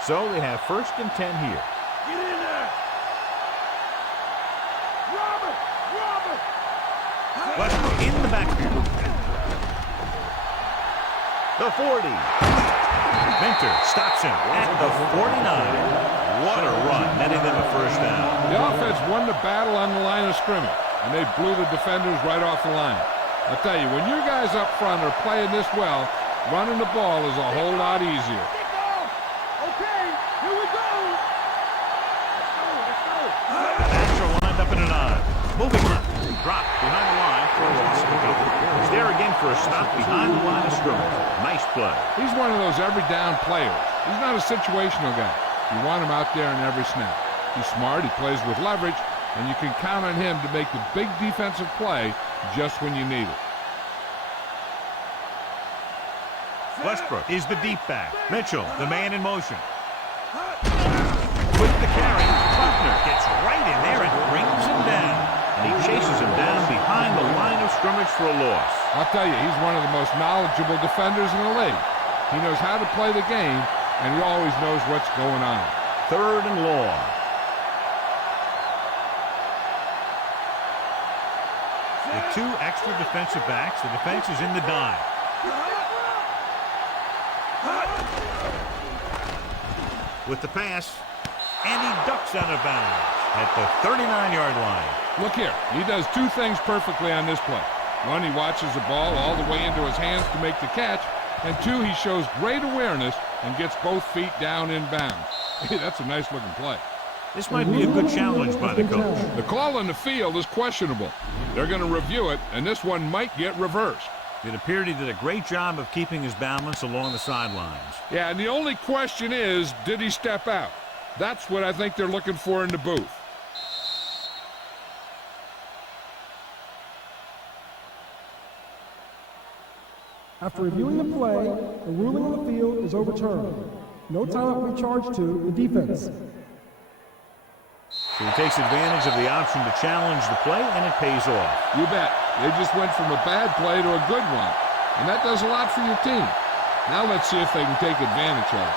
So they have 1st and 10 here. Get in there! Robert! Robert! Westbrook in the backfield. The 40. Minter stops him at the 49. What a run, netting them a first down. The offense won the battle on the line of scrimmage, and they blew the defenders right off the line. I'll tell you, when your guys up front are playing this well, running the ball is a whole lot easier. Kick off. Okay, here we go. Let's go. The backs are lined up in an I. Moving left. Drop behind the line for a loss of a couple. He's there again for a stop behind the line of scrimmage. Nice play. He's one of those every down players. He's not a situational guy. You want him out there in every snap. He's smart, he plays with leverage, and you can count on him to make the big defensive play just when you need it. Westbrook is the deep back. Mitchell, the man in motion. With the carry, Buckner gets right in there and brings him down. And he chases him down behind the line of scrimmage for a loss. I'll tell you, he's one of the most knowledgeable defenders in the league. He knows how to play the game, and he always knows what's going on. 3rd and long. With 2 extra defensive backs, the defense is in the dime. With the pass, and he ducks out of bounds at the 39-yard line. Look here, he does 2 things perfectly on this play. 1, he watches the ball all the way into his hands to make the catch, and 2, he shows great awareness and gets both feet down in bounds. Hey, that's a nice-looking play. This might be a good challenge by the coach. The call on the field is questionable. They're going to review it, and this one might get reversed. It appeared he did a great job of keeping his balance along the sidelines. Yeah, and the only question is, did he step out? That's what I think they're looking for in the booth. After reviewing the play, the ruling on the field is overturned. No timeout will be charged to the defense. So he takes advantage of the option to challenge the play, and it pays off. You bet. They just went from a bad play to a good one. And that does a lot for your team. Now let's see if they can take advantage of it.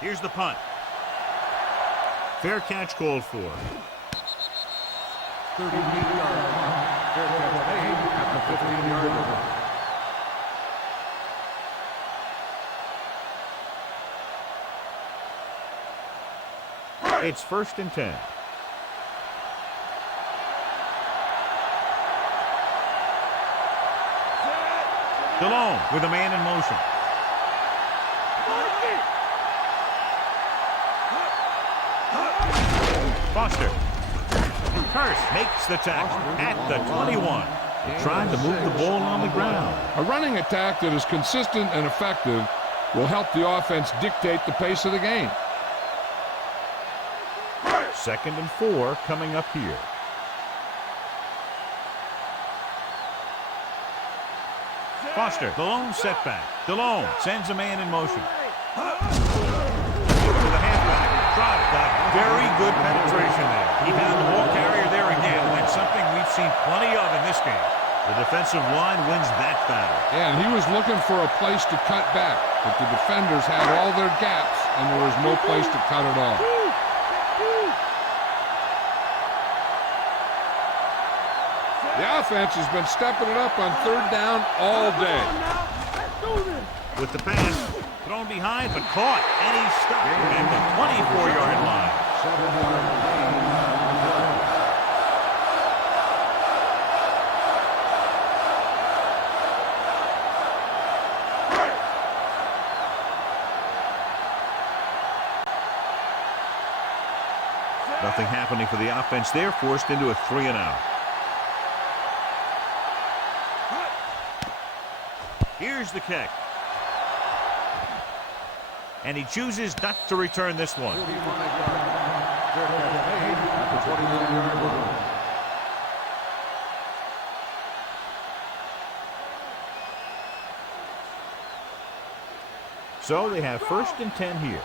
Here's the punt. Fair catch called for. 38-yard punt. Fair catch made at the 15-yard line. It's 1st and 10. DeLone with a man in motion. Foster. Hurst makes the tackle at the 21. Trying to move the ball on the ground. A running attack that is consistent and effective will help the offense dictate the pace of the game. 2nd and 4 coming up here. Foster, DeLone setback. DeLone sends a man in motion. To the halfback. Drop that. Very good penetration there. He found the ball carrier there again, and something we've seen plenty of in this game. The defensive line wins that battle. And he was looking for a place to cut back, but the defenders had all their gaps, and there was no place to cut it off. The offense has been stepping it up on 3rd down all day. With the pass, thrown behind, but caught, and he's stopped at the 24-yard line. Nothing happening for the offense there, forced into a 3-and-out. Here's the kick. And he chooses not to return this one. 45-yard punt. Fair catch made at the 29-yard line. So they have 1st and 10 here.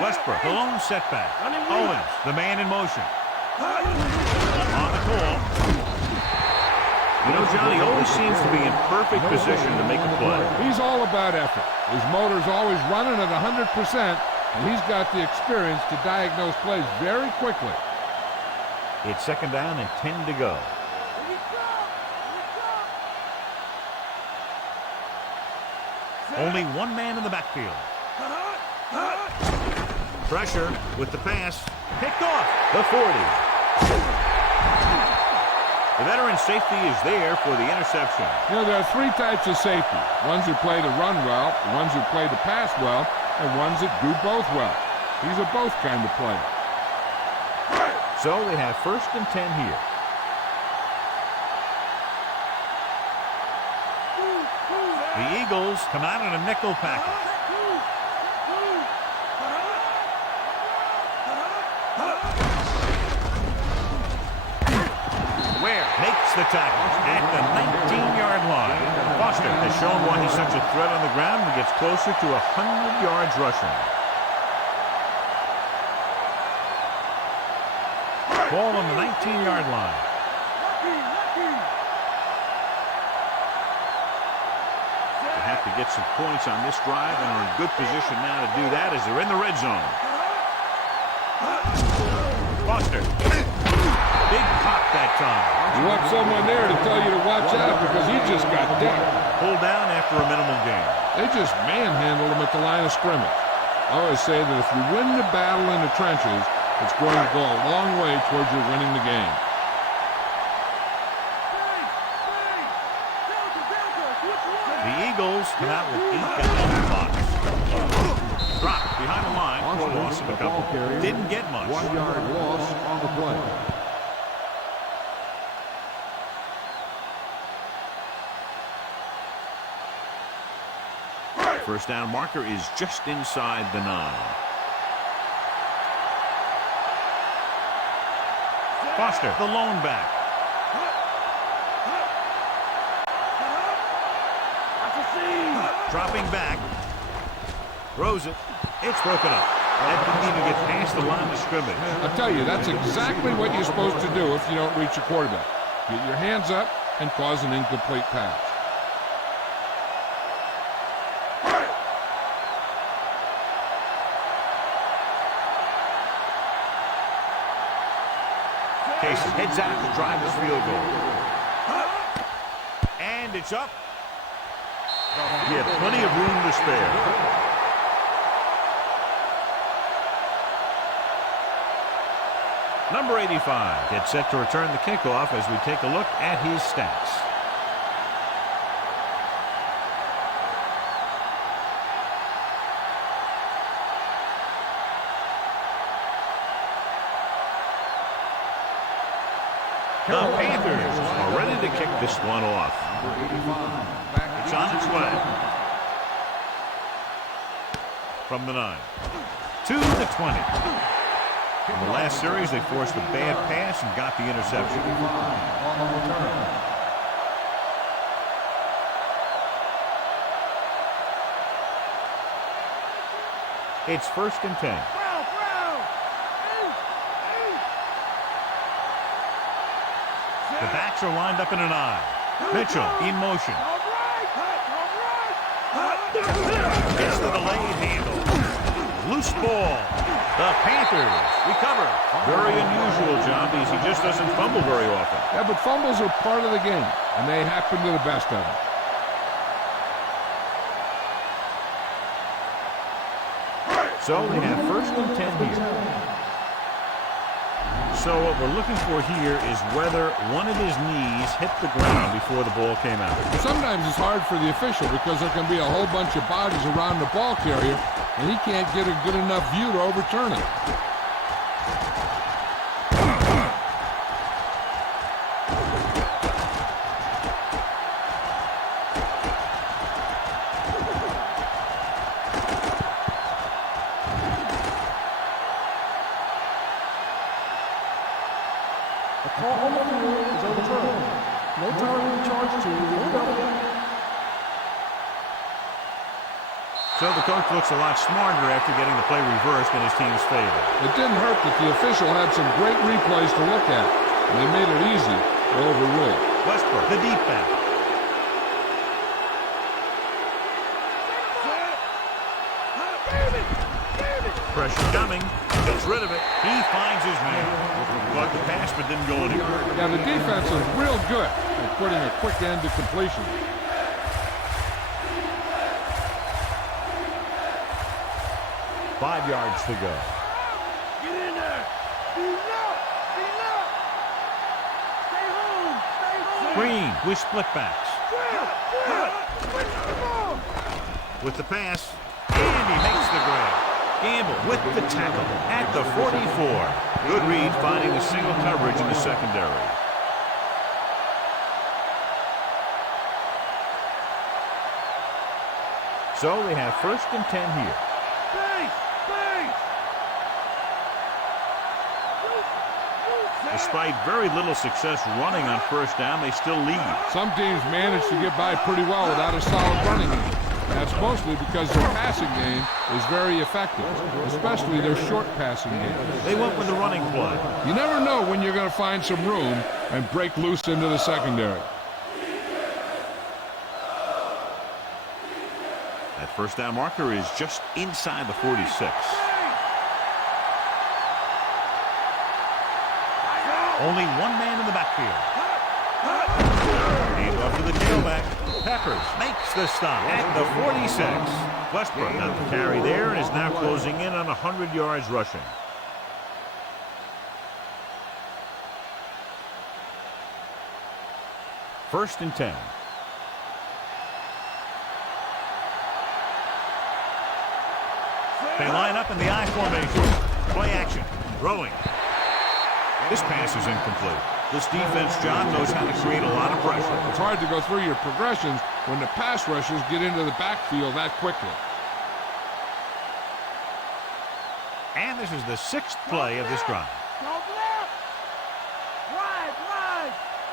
Westbrook, the lone setback. Owens, the man in motion. On the call. You know, Johnny always seems to be in perfect position to make a play. He's all about effort. His motor's always running at 100%, and he's got the experience to diagnose plays very quickly. It's 2nd down and 10 to go. Only one man in the backfield. Pressure with the pass. Picked off the 40. The veteran safety is there for the interception. You know, there are three types of safety. Ones who play to run well, ones who play to pass well, and ones that do both well. These are both kind of players. So they have 1st and 10 here. The Eagles come out in a nickel package. Ware makes the tackle at the 19-yard line. Foster has shown why he's such a threat on the ground and gets closer to 100 yards rushing. Ball on the 19-yard line. They have to get some points on this drive and are in good position now to do that as they're in the red zone. Foster. Big pop that time. You want someone there to tell you to watch out because he just got decked. Pulled down after a minimal gain. They just manhandled him at the line of scrimmage. I always say that if you win the battle in the trenches, it's going to go a long way towards you winning the game. The Eagles come out with 8 guys in the box. Drop behind the line for a loss of a couple. Didn't get much. 1 yard loss on the play. First down marker is just inside the 9. Foster, the lone back. Dropping back. Throws it. It's broken up. That didn't even get past the line of scrimmage. I'll tell you, that's exactly what you're supposed to do if you don't reach a quarterback. Get your hands up and cause an incomplete pass. Casey heads out to drive his field goal. And it's up. He had plenty of room to spare. Number 85 gets set to return the kickoff as we take a look at his stats. The Panthers are ready to kick this one off. It's on its way. From the 9 to the 20. In the last series, they forced a bad pass and got the interception. It's 1st and 10. The backs are lined up in an eye. Mitchell in motion. Gets the delayed handle. Loose ball. The Panthers recover. Very unusual, John, because he just doesn't fumble very often. Yeah, but fumbles are part of the game, and they happen to the best of them. So they have 1st and 10 here. So what we're looking for here is whether one of his knees hit the ground before the ball came out. Sometimes it's hard for the official because there can be a whole bunch of bodies around the ball carrier, and he can't get a good enough view to overturn it. Call on the field is overturned. No time to be charged to holding. So the coach looks a lot smarter after getting the play reversed in his team's favor. It didn't hurt that the official had some great replays to look at, and they made it easy to overrule. Westbrook, the deep back. Pressure coming. Gets rid of it. He finds his man. Caught the pass but didn't go anywhere. Yeah, the defense is real good at putting a quick end to completion. 5 yards to go. Get in there. Be up. Stay home. Green with split backs. With the pass, and he makes the grab. Gamble with the tackle at the 44. Good read, finding the single coverage in the secondary. So they have 1st and 10 here. Despite very little success running on 1st down, they still lead. Some teams manage to get by pretty well without a solid running game. That's mostly because their passing game is very effective, especially their short passing game. They went with the running play. You never know when you're going to find some room and break loose into the secondary. That 1st down marker is just inside the 46. Only one man in the backfield. Hand off to the tailback. Peppers makes the stop at the 46. Westbrook got the carry there and is now closing in on 100 yards rushing. First and 10. They line up in the I formation. Play action. Throwing. This pass is incomplete. This defense, John, knows how to create a lot of pressure. It's hard to go through your progressions when the pass rushers get into the backfield that quickly. And this is the 6th play of this drive.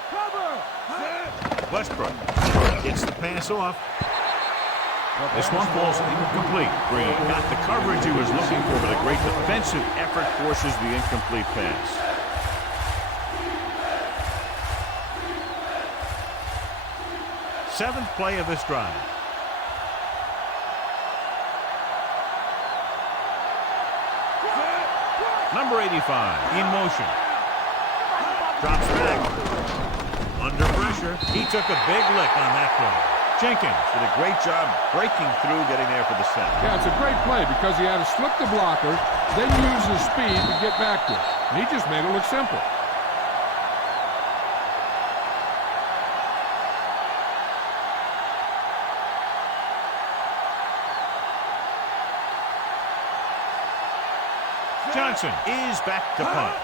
Cover. Westbrook gets the pass off. This one falls incomplete. Green got the coverage he was looking for, but a great defensive effort forces the incomplete pass. Seventh play of this drive. Number 85 in motion. Drops back. Under pressure. He took a big lick on that play. Jenkins did a great job breaking through, getting there for the sack. Yeah, it's a great play because he had to slip the blocker, then use his speed to get back to it. And he just made it look simple. Johnson is back to punt.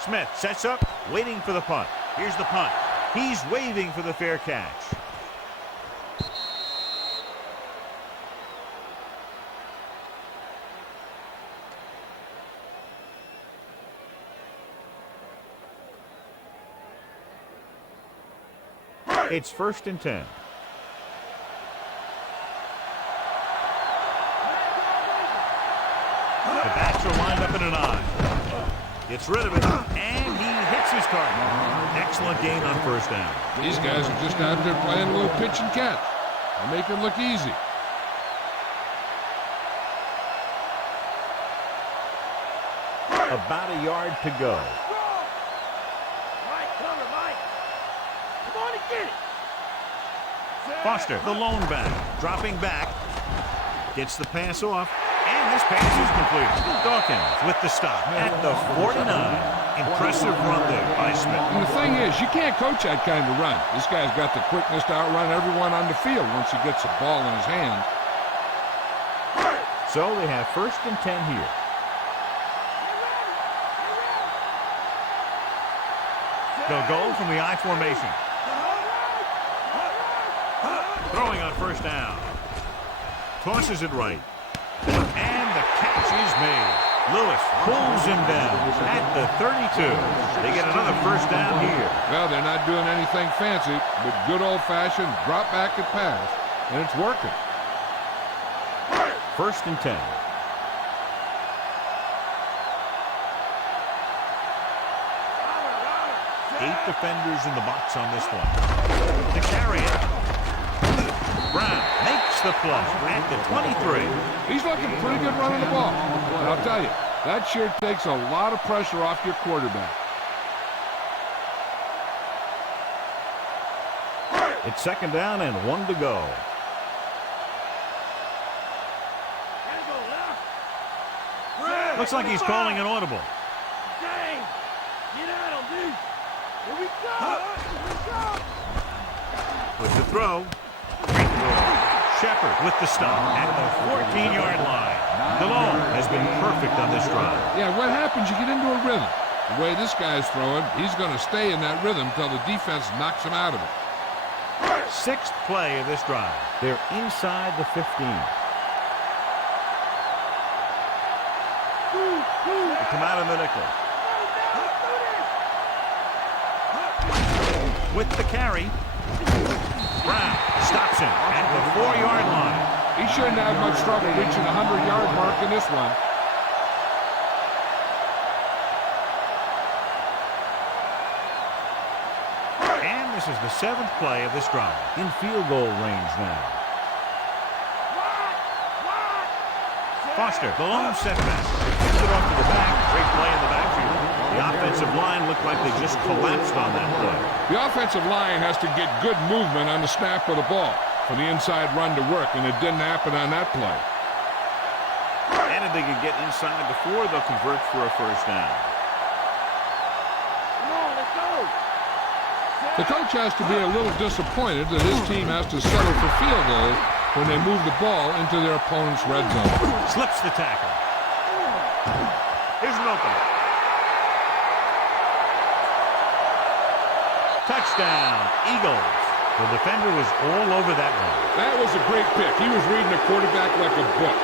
Smith sets up, waiting for the punt. Here's the punt. He's waving for the fair catch. It's 1st and 10. The backs are lined up in an I. Gets rid of it, and he hits his target. Excellent gain on 1st down. These guys are just out there playing a little pitch and catch. They make it look easy. About a yard to go. Mike, cover, Mike. Come on and get it. Foster, the lone back, dropping back. Gets the pass off. And this pass is complete. Dawkins with the stop at the 49. Impressive run there by Smith. And the thing is, you can't coach that kind of run. This guy's got the quickness to outrun everyone on the field once he gets the ball in his hand. So they have 1st and 10 here. They'll go from the I formation. Throwing on 1st down. Tosses it right. And the catch is made. Lewis pulls him down at the 32. They get another 1st down here. Well, they're not doing anything fancy, but good old-fashioned drop back and pass, and it's working. 1st and 10. Eight defenders in the box on this one. To carry it. Brown makes the play at the 23. He's looking pretty good running the ball. And I'll tell you, that sure takes a lot of pressure off your quarterback. It's 2nd down and 1 to go. 1 Looks like he's calling an audible. Dang! Get at him, dude! Here we go! Here we go! With the throw. Shepard with the stop at the 14-yard line. DeLong has been perfect on this drive. Yeah, what happens, you get into a rhythm. The way this guy's throwing, he's going to stay in that rhythm until the defense knocks him out of it. Sixth play of this drive. They're inside the 15. They come out of the nickel. With the carry. Brown stops him at the 4-yard line. He shouldn't have much trouble reaching the 100-yard mark in this one. And this is the 7th play of this drive. In field goal range now. Foster, the lone setback. Gets it off to the back. Great play in the backfield. The offensive line looked like they just collapsed on that play. The offensive line has to get good movement on the snap of the ball for the inside run to work, and it didn't happen on that play. And if they can get inside the 4, they'll convert for a first down. Come on, let's go! The coach has to be a little disappointed that his team has to settle for field goals when they move the ball into their opponent's red zone. Slips the tackle. Here's an opener. Touchdown, Eagles. The defender was all over that one. That was a great pick. He was reading the quarterback like a book.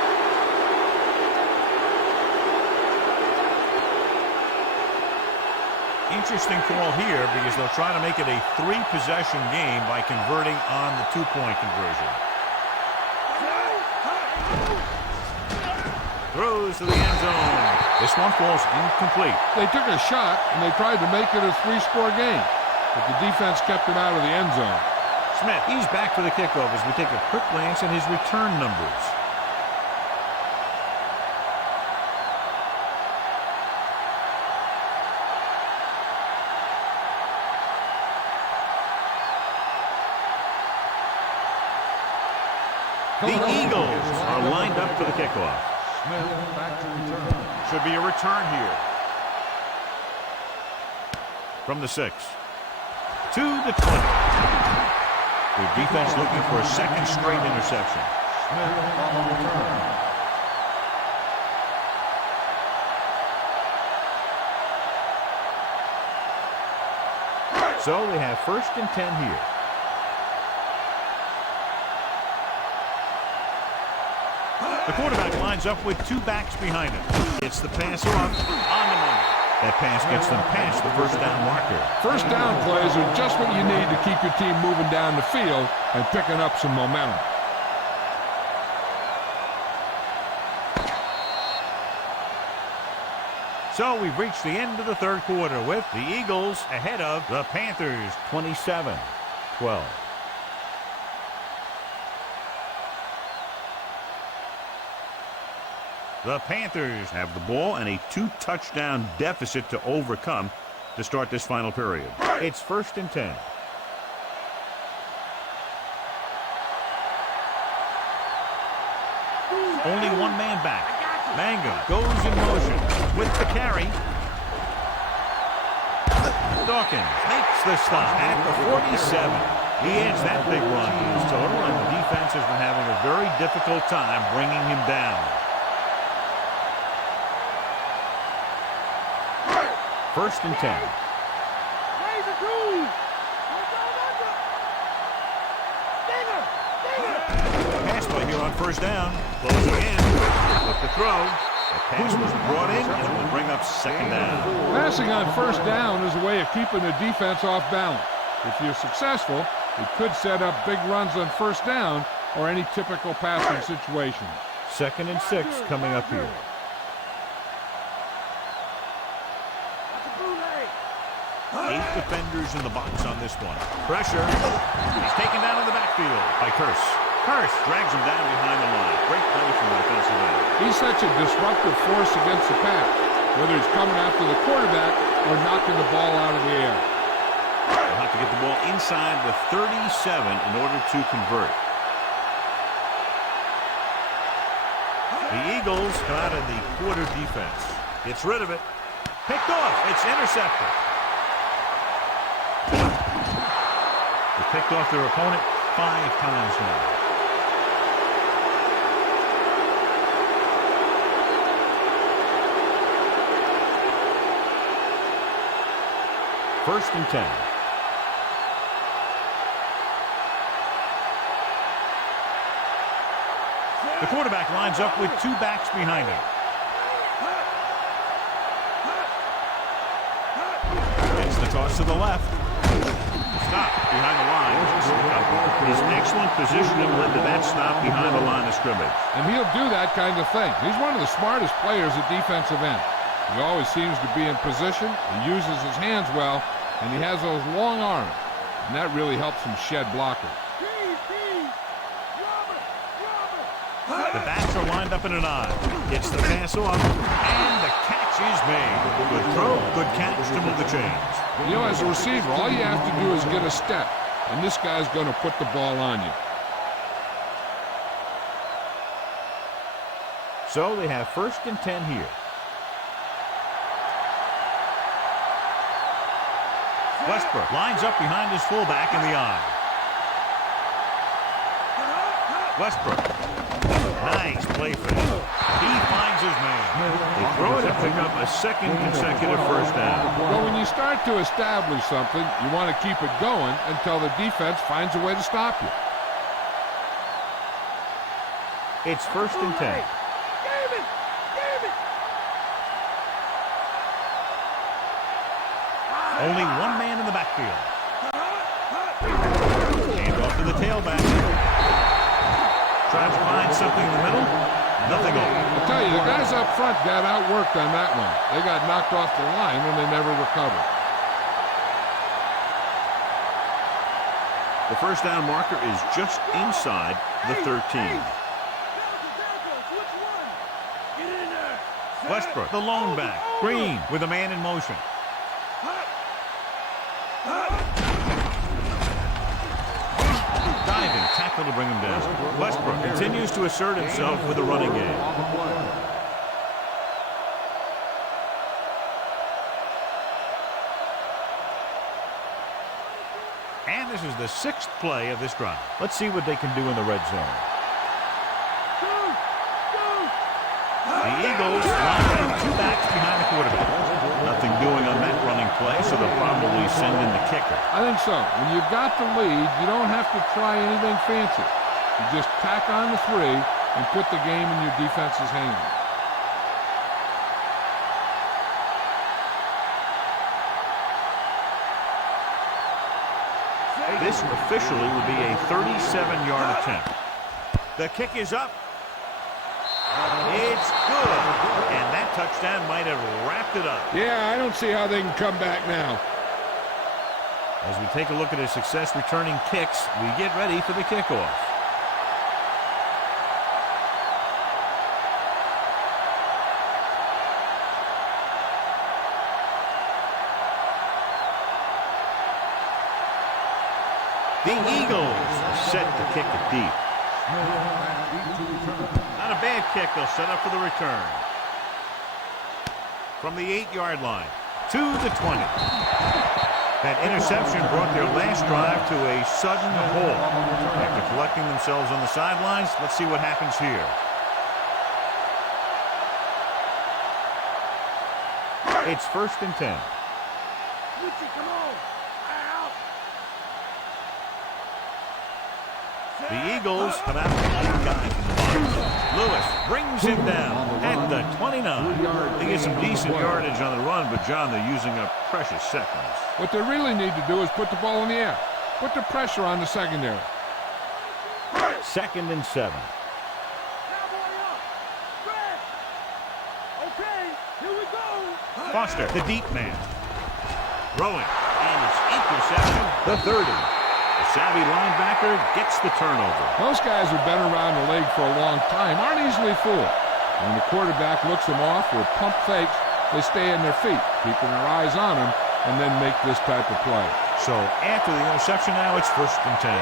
Interesting call here because they'll try to make it a 3-possession game by converting on the 2-point conversion. Throws to the end zone. This one falls incomplete. They took a shot, and they tried to make it a 3-score game, but the defense kept him out of the end zone. Smith, he's back for the kickoff as we take a quick glance at his return numbers. The Eagles are lined up for the kickoff. Smith back to return. Should be a return here. From the 6 to the 20. The defense looking for a second straight interception. Smith on the return. So they have 1st and 10 here. The quarterback lines up with 2 backs behind him. It's the pass off on the money. That pass gets them past the first down marker. First down plays are just what you need to keep your team moving down the field and picking up some momentum. So we've reached the end of the 3rd quarter with the Eagles ahead of the Panthers 27-12. The Panthers have the ball and a 2-touchdown deficit to overcome to start this final period. It's 1st and 10. Only one man back. Mangum goes in motion with the carry. Dawkins makes the stop at the 47. He adds that big run to his total, and the defense has been having a very difficult time bringing him down. 1st and 10. Pass play here on 1st down. Closing in. With the throw. The pass was brought in, and it will bring up 2nd down. Passing on 1st down is a way of keeping the defense off balance. If you're successful, it could set up big runs on 1st down or any typical passing situation. 2nd and 6 coming up here. Eight defenders in the box on this one. Pressure. He's taken down in the backfield by Curse. Curse drags him down behind the line. Great play from the defensive end. He's such a disruptive force against the pass, whether he's coming after the quarterback or knocking the ball out of the air. They'll have to get the ball inside the 37 in order to convert. The Eagles come out in the quarter defense. Gets rid of it. Picked off. It's intercepted. They picked off their opponent 5 times now. First and 10. The quarterback lines up with 2 backs behind him. Gets the toss to the left. Stop behind the line. His excellent positioning led to that stop behind the line of scrimmage. And he'll do that kind of thing. He's one of the smartest players at defensive end. He always seems to be in position. He uses his hands well, and he has those long arms. And that really helps him shed blockers. The backs are lined up in an eye. Gets the pass off, and the catch is made. Good throw, good catch to move the chains. You know, as a receiver, all you have to do is get a step, and this guy's going to put the ball on you. So they have first and 10 here. Westbrook lines up behind his fullback in the eye. Westbrook. Nice play fake. He finds his man. They throw it to pick up a second consecutive first down. Well, when you start to establish something, you want to keep it going until the defense finds a way to stop you. It's first and 10. Only one man in the backfield. Hand off to the tailback. Tries to find something in the middle. Nothing open. I'll tell you, the guys up front got outworked on that one. They got knocked off the line and they never recovered. The first down marker is just inside the 13. Westbrook, the lone back. Green with a man in motion. Diving tackle to bring him down. Westbrook continues to assert himself with a running game. And this is the 6th play of this drive. Let's see what they can do in the red zone. The Eagles line 2 backs behind the quarterback. Nothing doing on that running play, so they'll probably send in the kicker. I think so. When you've got the lead, you don't have to try anything fancy. You just tack on the 3 and put the game in your defense's hands. This officially would be a 37-yard attempt. The kick is up. It's good. And that touchdown might have wrapped it up. Yeah, I don't see how they can come back now. As we take a look at his success returning kicks, we get ready for the kickoff. The Eagles set to kick it deep. Not a bad kick. They'll set up for the return. From the 8-yard line to the 20. That interception brought their last drive to a sudden halt. After collecting themselves on the sidelines, let's see what happens here. It's first and 10. The Eagles come out with 8 guys in the box. Lewis brings him down at the 29. They get some decent yardage on the run, but, John, they're using up precious seconds. What they really need to do is put the ball in the air. Put the pressure on the secondary. 2nd and 7. Foster, the deep man. Throwing, and it's interception, the 30. The savvy linebacker gets the turnover. Those guys who've been around the league for a long time aren't easily fooled. When the quarterback looks them off with pump fakes, they stay on their feet, keeping their eyes on them, and then make this type of play. So after the interception now, it's first and 10.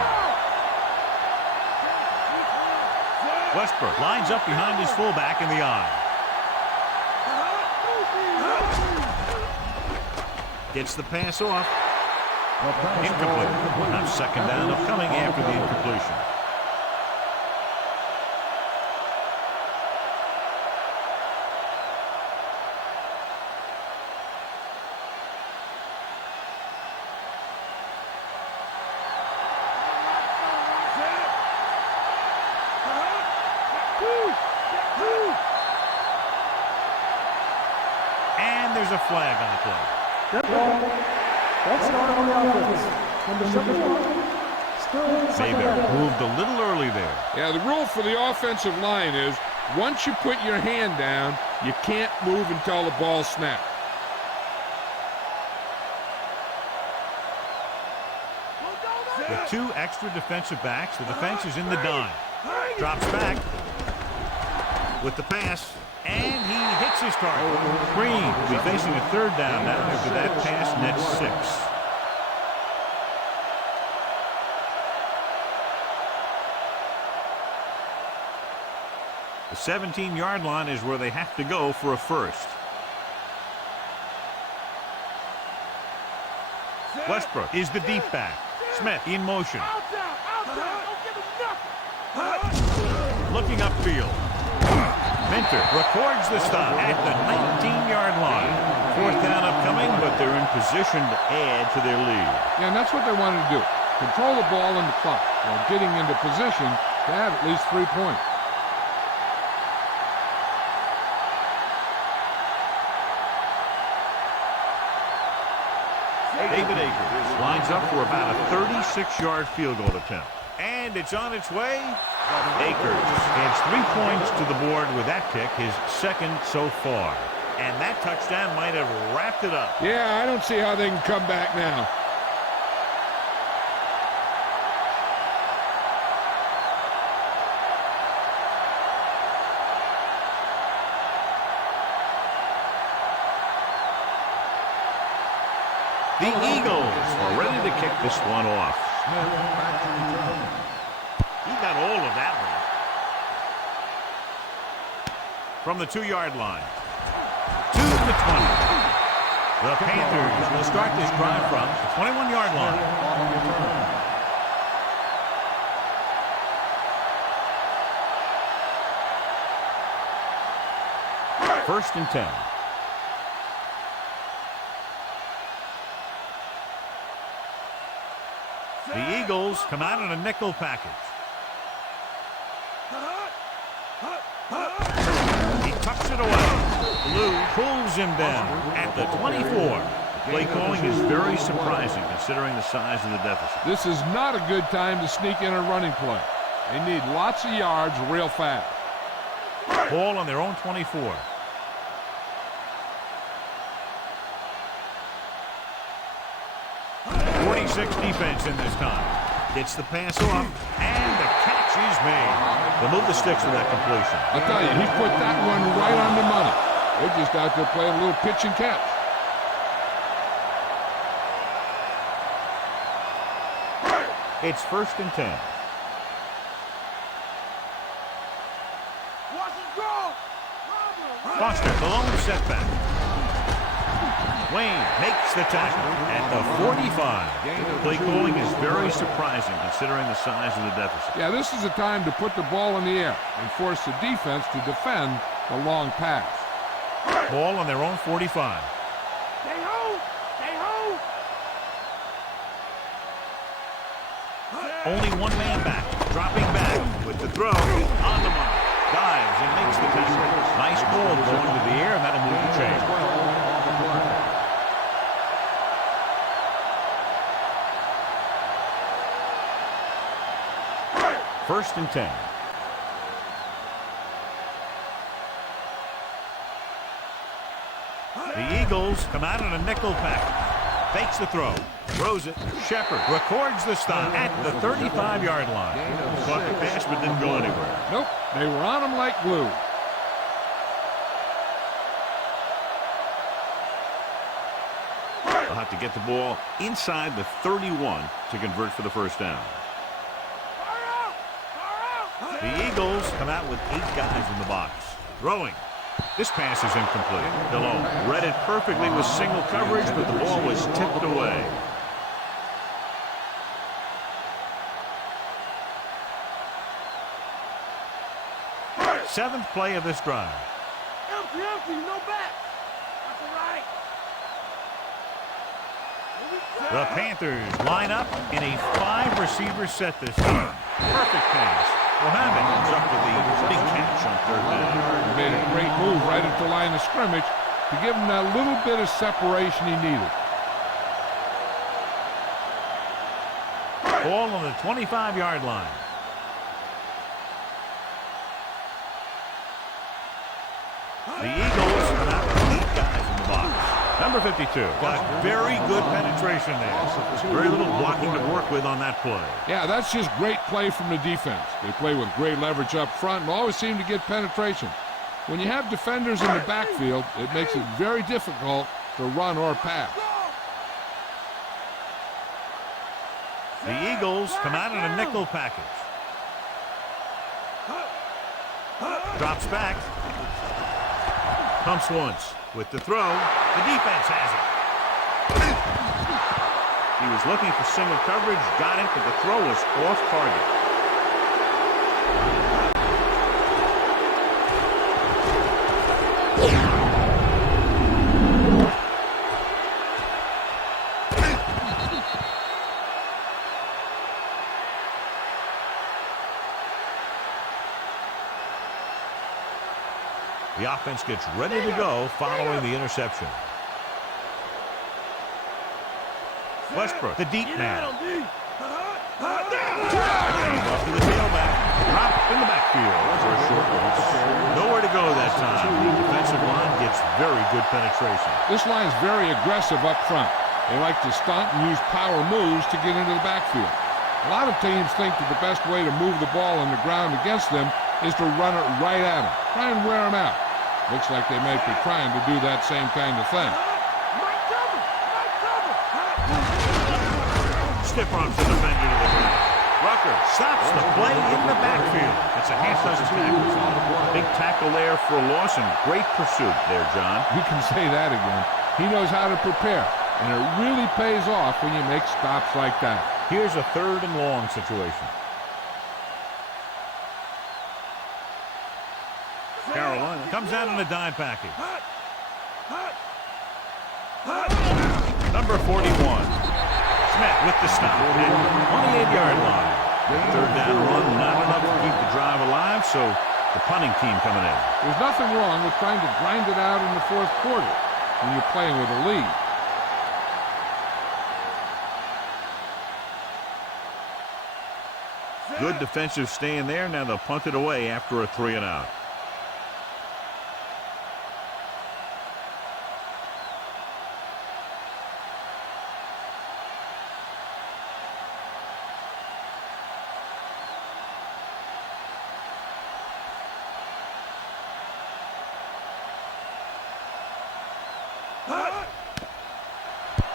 Westbrook lines up behind his fullback in the eye. Gets the pass off. Incomplete. Now second down upcoming after the incompletion. And there's a flag on the play. Dead ball. That's an arm on the offense. Number 71. Still second Mayberry down. moved a little early there. Yeah, the rule for the offensive line is once you put your hand down, you can't move until the ball snaps. With 2 extra defensive backs, the defense is in the dime. Drops back with the pass, and he hits his target. Green will be facing a third down now after that pass nets 6. The 17-yard line is where they have to go for a first. Westbrook is the deep back. Smith in motion. Looking upfield. Minter records the stop at the 19-yard line. Fourth down upcoming, but they're in position to add to their lead. Yeah, and that's what they wanted to do. Control the ball in the clock while getting into position to have at least 3 points. David Akers lines up for about a 36-yard field goal attempt. And it's on its way. Akers adds 3 points to the board with that kick, his second so far. And that touchdown might have wrapped it up. Yeah, I don't see how they can come back now. The Eagles are ready to kick this one off. He got all of that one. From the 2-yard line. To the 20. The Panthers will start this drive from the 21-yard line. First and 10. The Eagles come out in a nickel package. He tucks it away. Blue pulls him down at the 24. The play calling is very surprising considering the size of the deficit. This is not a good time to sneak in a running play. They need lots of yards real fast. Ball on their own 24. Defense in this time. Gets the pass off, and the catch is made. They'll move the sticks with that completion. I'll tell you, he put that one right on the money. They're just out there playing a little pitch and catch. It's first and 10. Foster, the lone setback. Wayne makes the tackle at the 45. Play calling is very surprising considering the size of the deficit. Yeah, this is a time to put the ball in the air and force the defense to defend the long pass. Ball on their own 45. Stay home! Stay home! Only one man back. Dropping back with the throw on the mark. Dives and makes the tackle. Nice ball going to the air, and that'll move the chain. First and 10. The Eagles come out in a nickel package. Fakes the throw. Throws it. Shepard records the stop at the 35-yard line. Caught the pass but didn't go anywhere. Nope, they were on him like glue. They'll have to get the ball inside the 31 to convert for the first down. The Eagles come out with 8 guys in the box. Throwing. This pass is incomplete. Delhomme read it perfectly with single coverage, but the ball was tipped away. Seventh play of this drive. Empty, no back. That's all right. The Panthers line up in a 5-receiver set this time. Perfect pass. Mohammed comes up with the big catch on third down. He made a great move right at the line of scrimmage to give him that little bit of separation he needed. Ball on the 25-yard line. The Eagles come out with 8 guys in the box. Number 52 got very good penetration there. Very little blocking to work with on that play. Yeah, that's just great play from the defense. They play with great leverage up front and always seem to get penetration. When you have defenders in the backfield, it makes it very difficult to run or pass. The Eagles come out in a nickel package. Drops back. Pumps once. With the throw, the defense has it. He was looking for single coverage, got it, but the throw was off target. The offense gets ready to go following the interception. Westbrook, the deep man. Off to the tailback. Drop in the backfield for a short release. Nowhere to go that time. The defensive line gets very good penetration. This line's very aggressive up front. They like to stunt and use power moves to get into the backfield. A lot of teams think that the best way to move the ball on the ground against them is to run it right at them. Try and wear them out. Looks like they might be trying to do that same kind of thing. Stiff arms the defender to the ground. Rucker stops the play in the backfield. It's a half-dozen tackles. Big tackle there for a loss and great pursuit there, John. You can say that again. He knows how to prepare, and it really pays off when you make stops like that. Here's a 3rd and long situation. Carolina comes out in a dime package. Number 41. Smith with the stop at the 28-yard line. Third down run, not enough to keep the drive alive, so the punting team coming in. There's nothing wrong with trying to grind it out in the 4th quarter when you're playing with a lead. Good defensive stand there. Now they'll punt it away after a 3-and-out.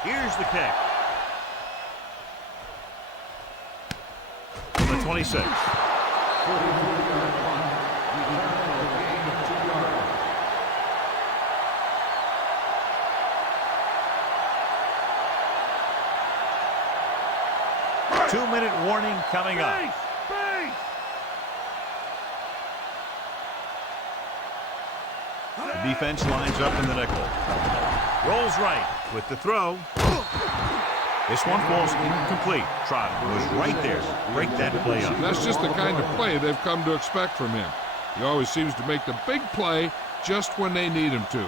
Here's the kick. From the 26. Two-minute warning coming up. The defense lines up in the nickel. Rolls right with the throw. This one falls incomplete. Trotter was right there. Break that play up. That's just the kind of play they've come to expect from him. He always seems to make the big play just when they need him to.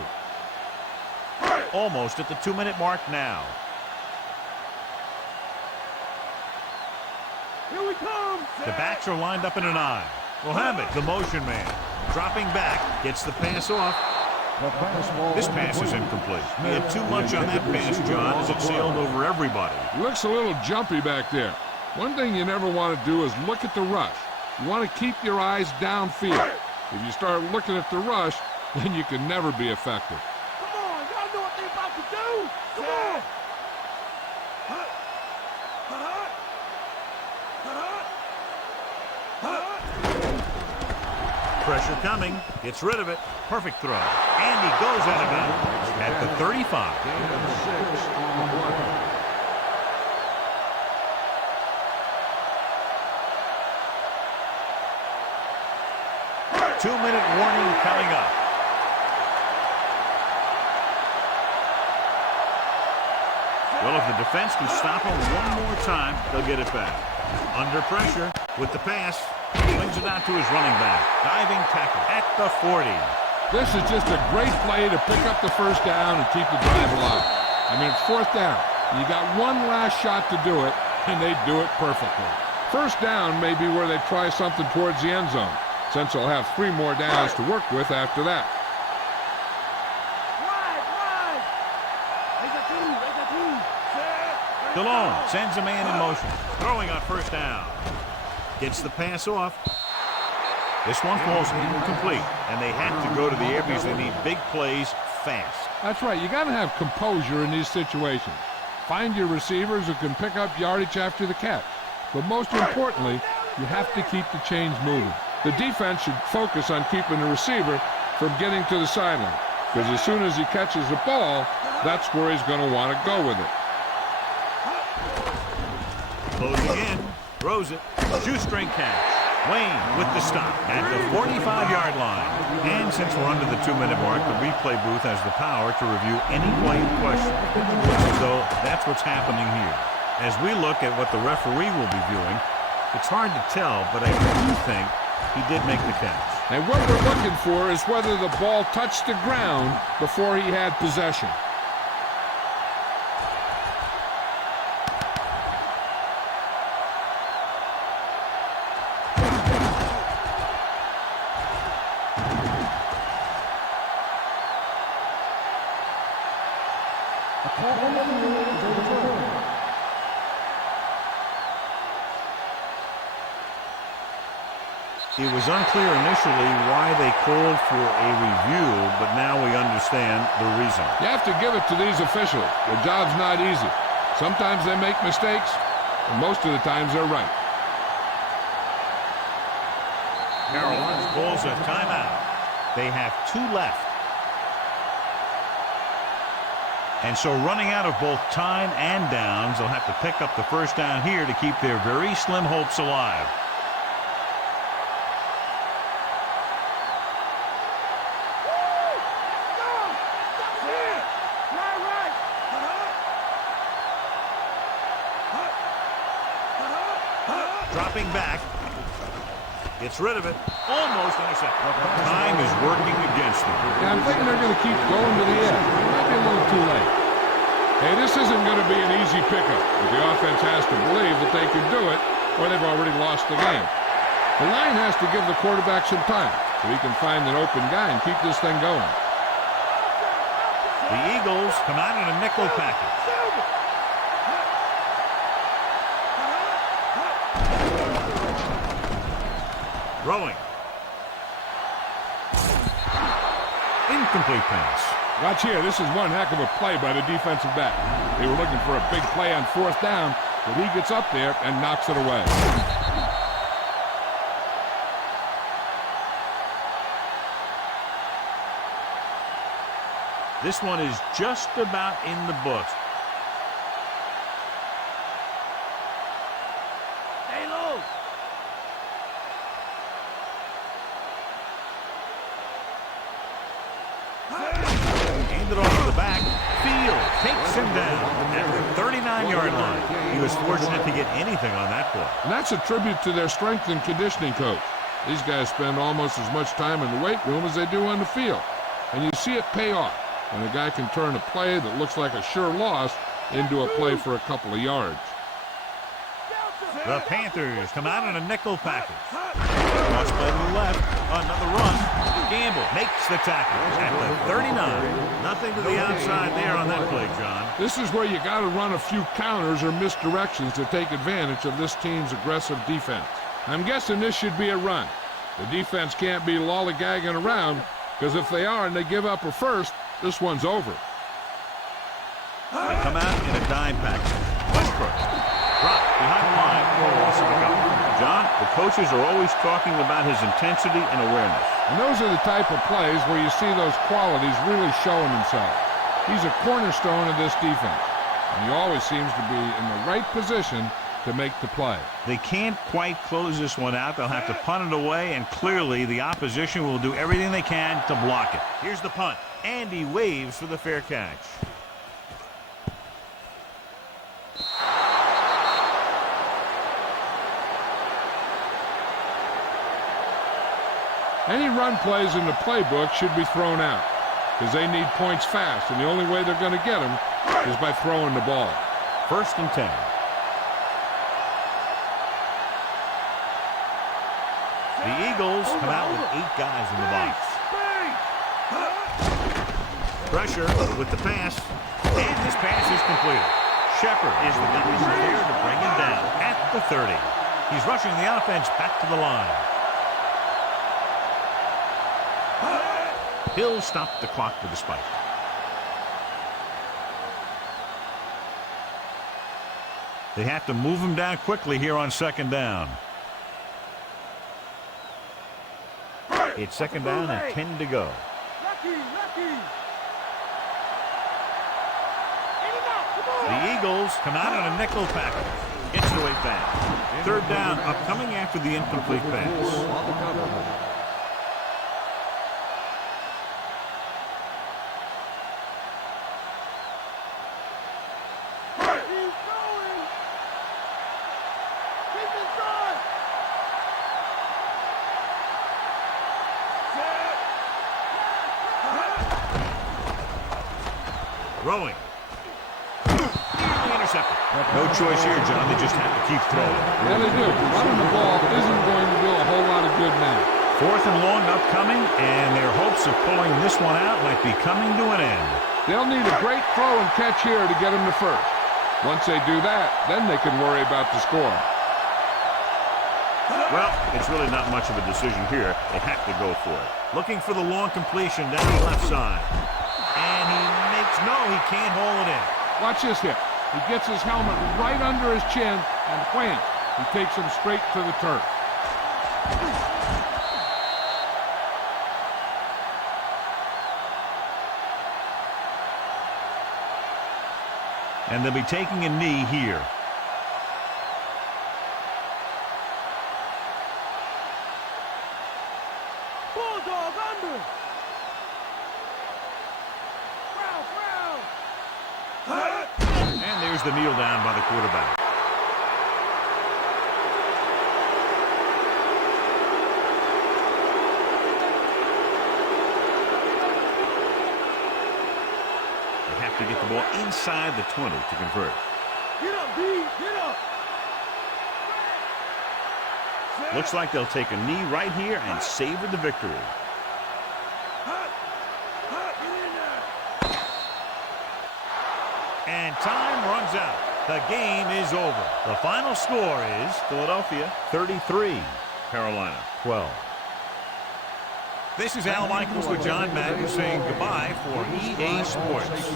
Almost at the 2-minute mark now. Here we come. The backs are lined up in an I. Mohammed, the motion man, dropping back, gets the pass off. This pass is incomplete. He had too much on that pass, John, as it sailed over everybody. He looks a little jumpy back there. One thing you never want to do is look at the rush. You want to keep your eyes downfield. If you start looking at the rush, then you can never be effective. Come on, y'all know what they're about to do. Come on. Pressure coming. Gets rid of it. Perfect throw. And he goes out of bounds at the 35. Gain of 6 on 1. 2-minute warning coming up. Well, if the defense can stop him one more time, they'll get it back. Under pressure with the pass. Swings it out to his running back. Diving tackle at the 40. This is just a great play to pick up the first down and keep the drive alive. I mean, it's 4th down. You got one last shot to do it, and they do it perfectly. First down may be where they try something towards the end zone, since they'll have 3 more downs to work with after that. DeLone sends a man in motion. Throwing on first down. Gets the pass off. This one falls incomplete, and they have to go to the air because they need big plays fast. That's right. You got to have composure in these situations. Find your receivers who can pick up yardage after the catch. But most importantly, you have to keep the chains moving. The defense should focus on keeping the receiver from getting to the sideline, because as soon as he catches the ball, that's where he's going to want to go with it. Closing in. Throws it. Shoestring catch. Wayne with the stop at the 45-yard line. And since we're under the 2-minute mark, the replay booth has the power to review any play in question. So that's what's happening here. As we look at what the referee will be viewing, it's hard to tell, but I do think he did make the catch. And what we're looking for is whether the ball touched the ground before he had possession. It was unclear initially why they called for a review, but now we understand the reason. You have to give it to these officials. Their job's not easy. Sometimes they make mistakes, and most of the times they're right. Carolina calls a timeout. They have 2 left. And so running out of both time and downs, they'll have to pick up the first down here to keep their very slim hopes alive. Dropping back. Gets rid of it. Almost intercepted. Time is working against them. Yeah, I'm thinking they're going to keep going to the end. It might be a little too late. Hey, this isn't going to be an easy pickup. But the offense has to believe that they can do it, or they've already lost the game. The line has to give the quarterback some time so he can find an open guy and keep this thing going. The Eagles come out in a nickel package. Throwing. Incomplete pass. Watch here. This is one heck of a play by the defensive back. They were looking for a big play on 4th down, but he gets up there and knocks it away. This one is just about in the books. Stay low. Hand it off to the back. Field takes him down at the 39-yard line. He was fortunate to get anything on that play. And that's a tribute to their strength and conditioning coach. These guys spend almost as much time in the weight room as they do on the field. And you see it pay off when a guy can turn a play that looks like a sure loss into a play for a couple of yards. The Panthers come out in a nickel package. Cross play to the left. Another run. Gamble makes the tackle at the 39. Nothing to the outside there on that play, John. This is where you got to run a few counters or misdirections to take advantage of this team's aggressive defense. I'm guessing this should be a run. The defense can't be lollygagging around, because if they are and they give up a first, this one's over. They come out in a dime package. Westbrook dropped behind the line for a loss of a couple. John, the coaches are always talking about his intensity and awareness. And those are the type of plays where you see those qualities really showing themselves. He's a cornerstone of this defense, and he always seems to be in the right position to make the play. They can't quite close this one out. They'll have to punt it away, and clearly the opposition will do everything they can to block it. Here's the punt, and he waves for the fair catch. Any run plays in the playbook should be thrown out because they need points fast, and the only way they're going to get them is by throwing the ball. 1st and 10. The Eagles come out with 8 guys in the box. Pressure with the pass, and this pass is completed. Shepard is the guy who's there to bring him down at the 30. He's rushing the offense back to the line. He'll stop the clock with a spike. They have to move him down quickly here on 2nd down. It's 2nd down and 10 to go. The Eagles come out on a nickel package. Gets it away fast. 3rd down upcoming after the incomplete pass. Throwing. Nearly intercepted. No choice here, John. They just have to keep throwing. Yeah, they do. Running the ball isn't going to do a whole lot of good now. 4th and long upcoming, and their hopes of pulling this one out might be coming to an end. They'll need a great throw and catch here to get them to 1st. Once they do that, then they can worry about the score. Well, it's really not much of a decision here. They have to go for it. Looking for the long completion down the left side. And he makes no, he can't haul it in. Watch this hit. He gets his helmet right under his chin, and wham, he takes him straight to the turf. And they'll be taking a knee here. Bulldog under. And there's the kneel down by the quarterback. They have to get the ball inside the 20 to convert. Get up, D. Get up. Looks like they'll take a knee right here and savor the victory. Get in there. And time runs out. The game is over. The final score is Philadelphia 33, Carolina 12. This is Al Michaels with John Madden saying goodbye for EA Sports.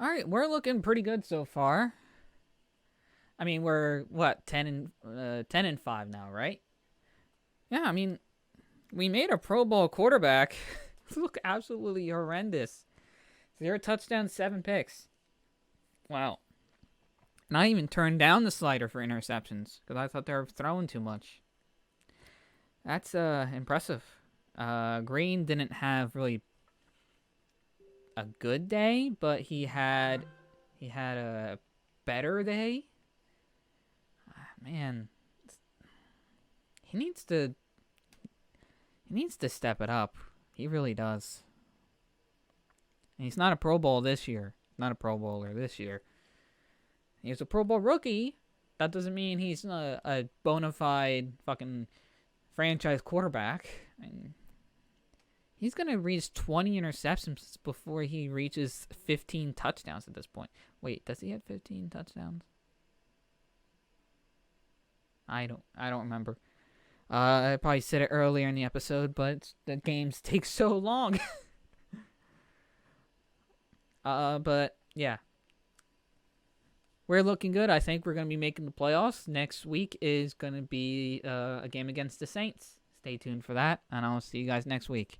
All right, we're looking pretty good so far. I mean, we're what 10 and 5 now, right? Yeah, I mean, we made a Pro Bowl quarterback look absolutely horrendous. 0 touchdowns, 7 picks. Wow. And I even turned down the slider for interceptions because I thought they were throwing too much. That's impressive. Green didn't have really a good day, but he had a better day. Man, he needs to step it up. He really does. And he's not a Pro Bowl this year. Not a Pro Bowler this year. He's a Pro Bowl rookie. That doesn't mean he's a bona fide fucking franchise quarterback. And he's going to reach 20 interceptions before he reaches 15 touchdowns at this point. Wait, does he have 15 touchdowns? I don't remember. I probably said it earlier in the episode, but the games take so long. But yeah. We're looking good. I think we're going to be making the playoffs. Next week is going to be a game against the Saints. Stay tuned for that, and I'll see you guys next week.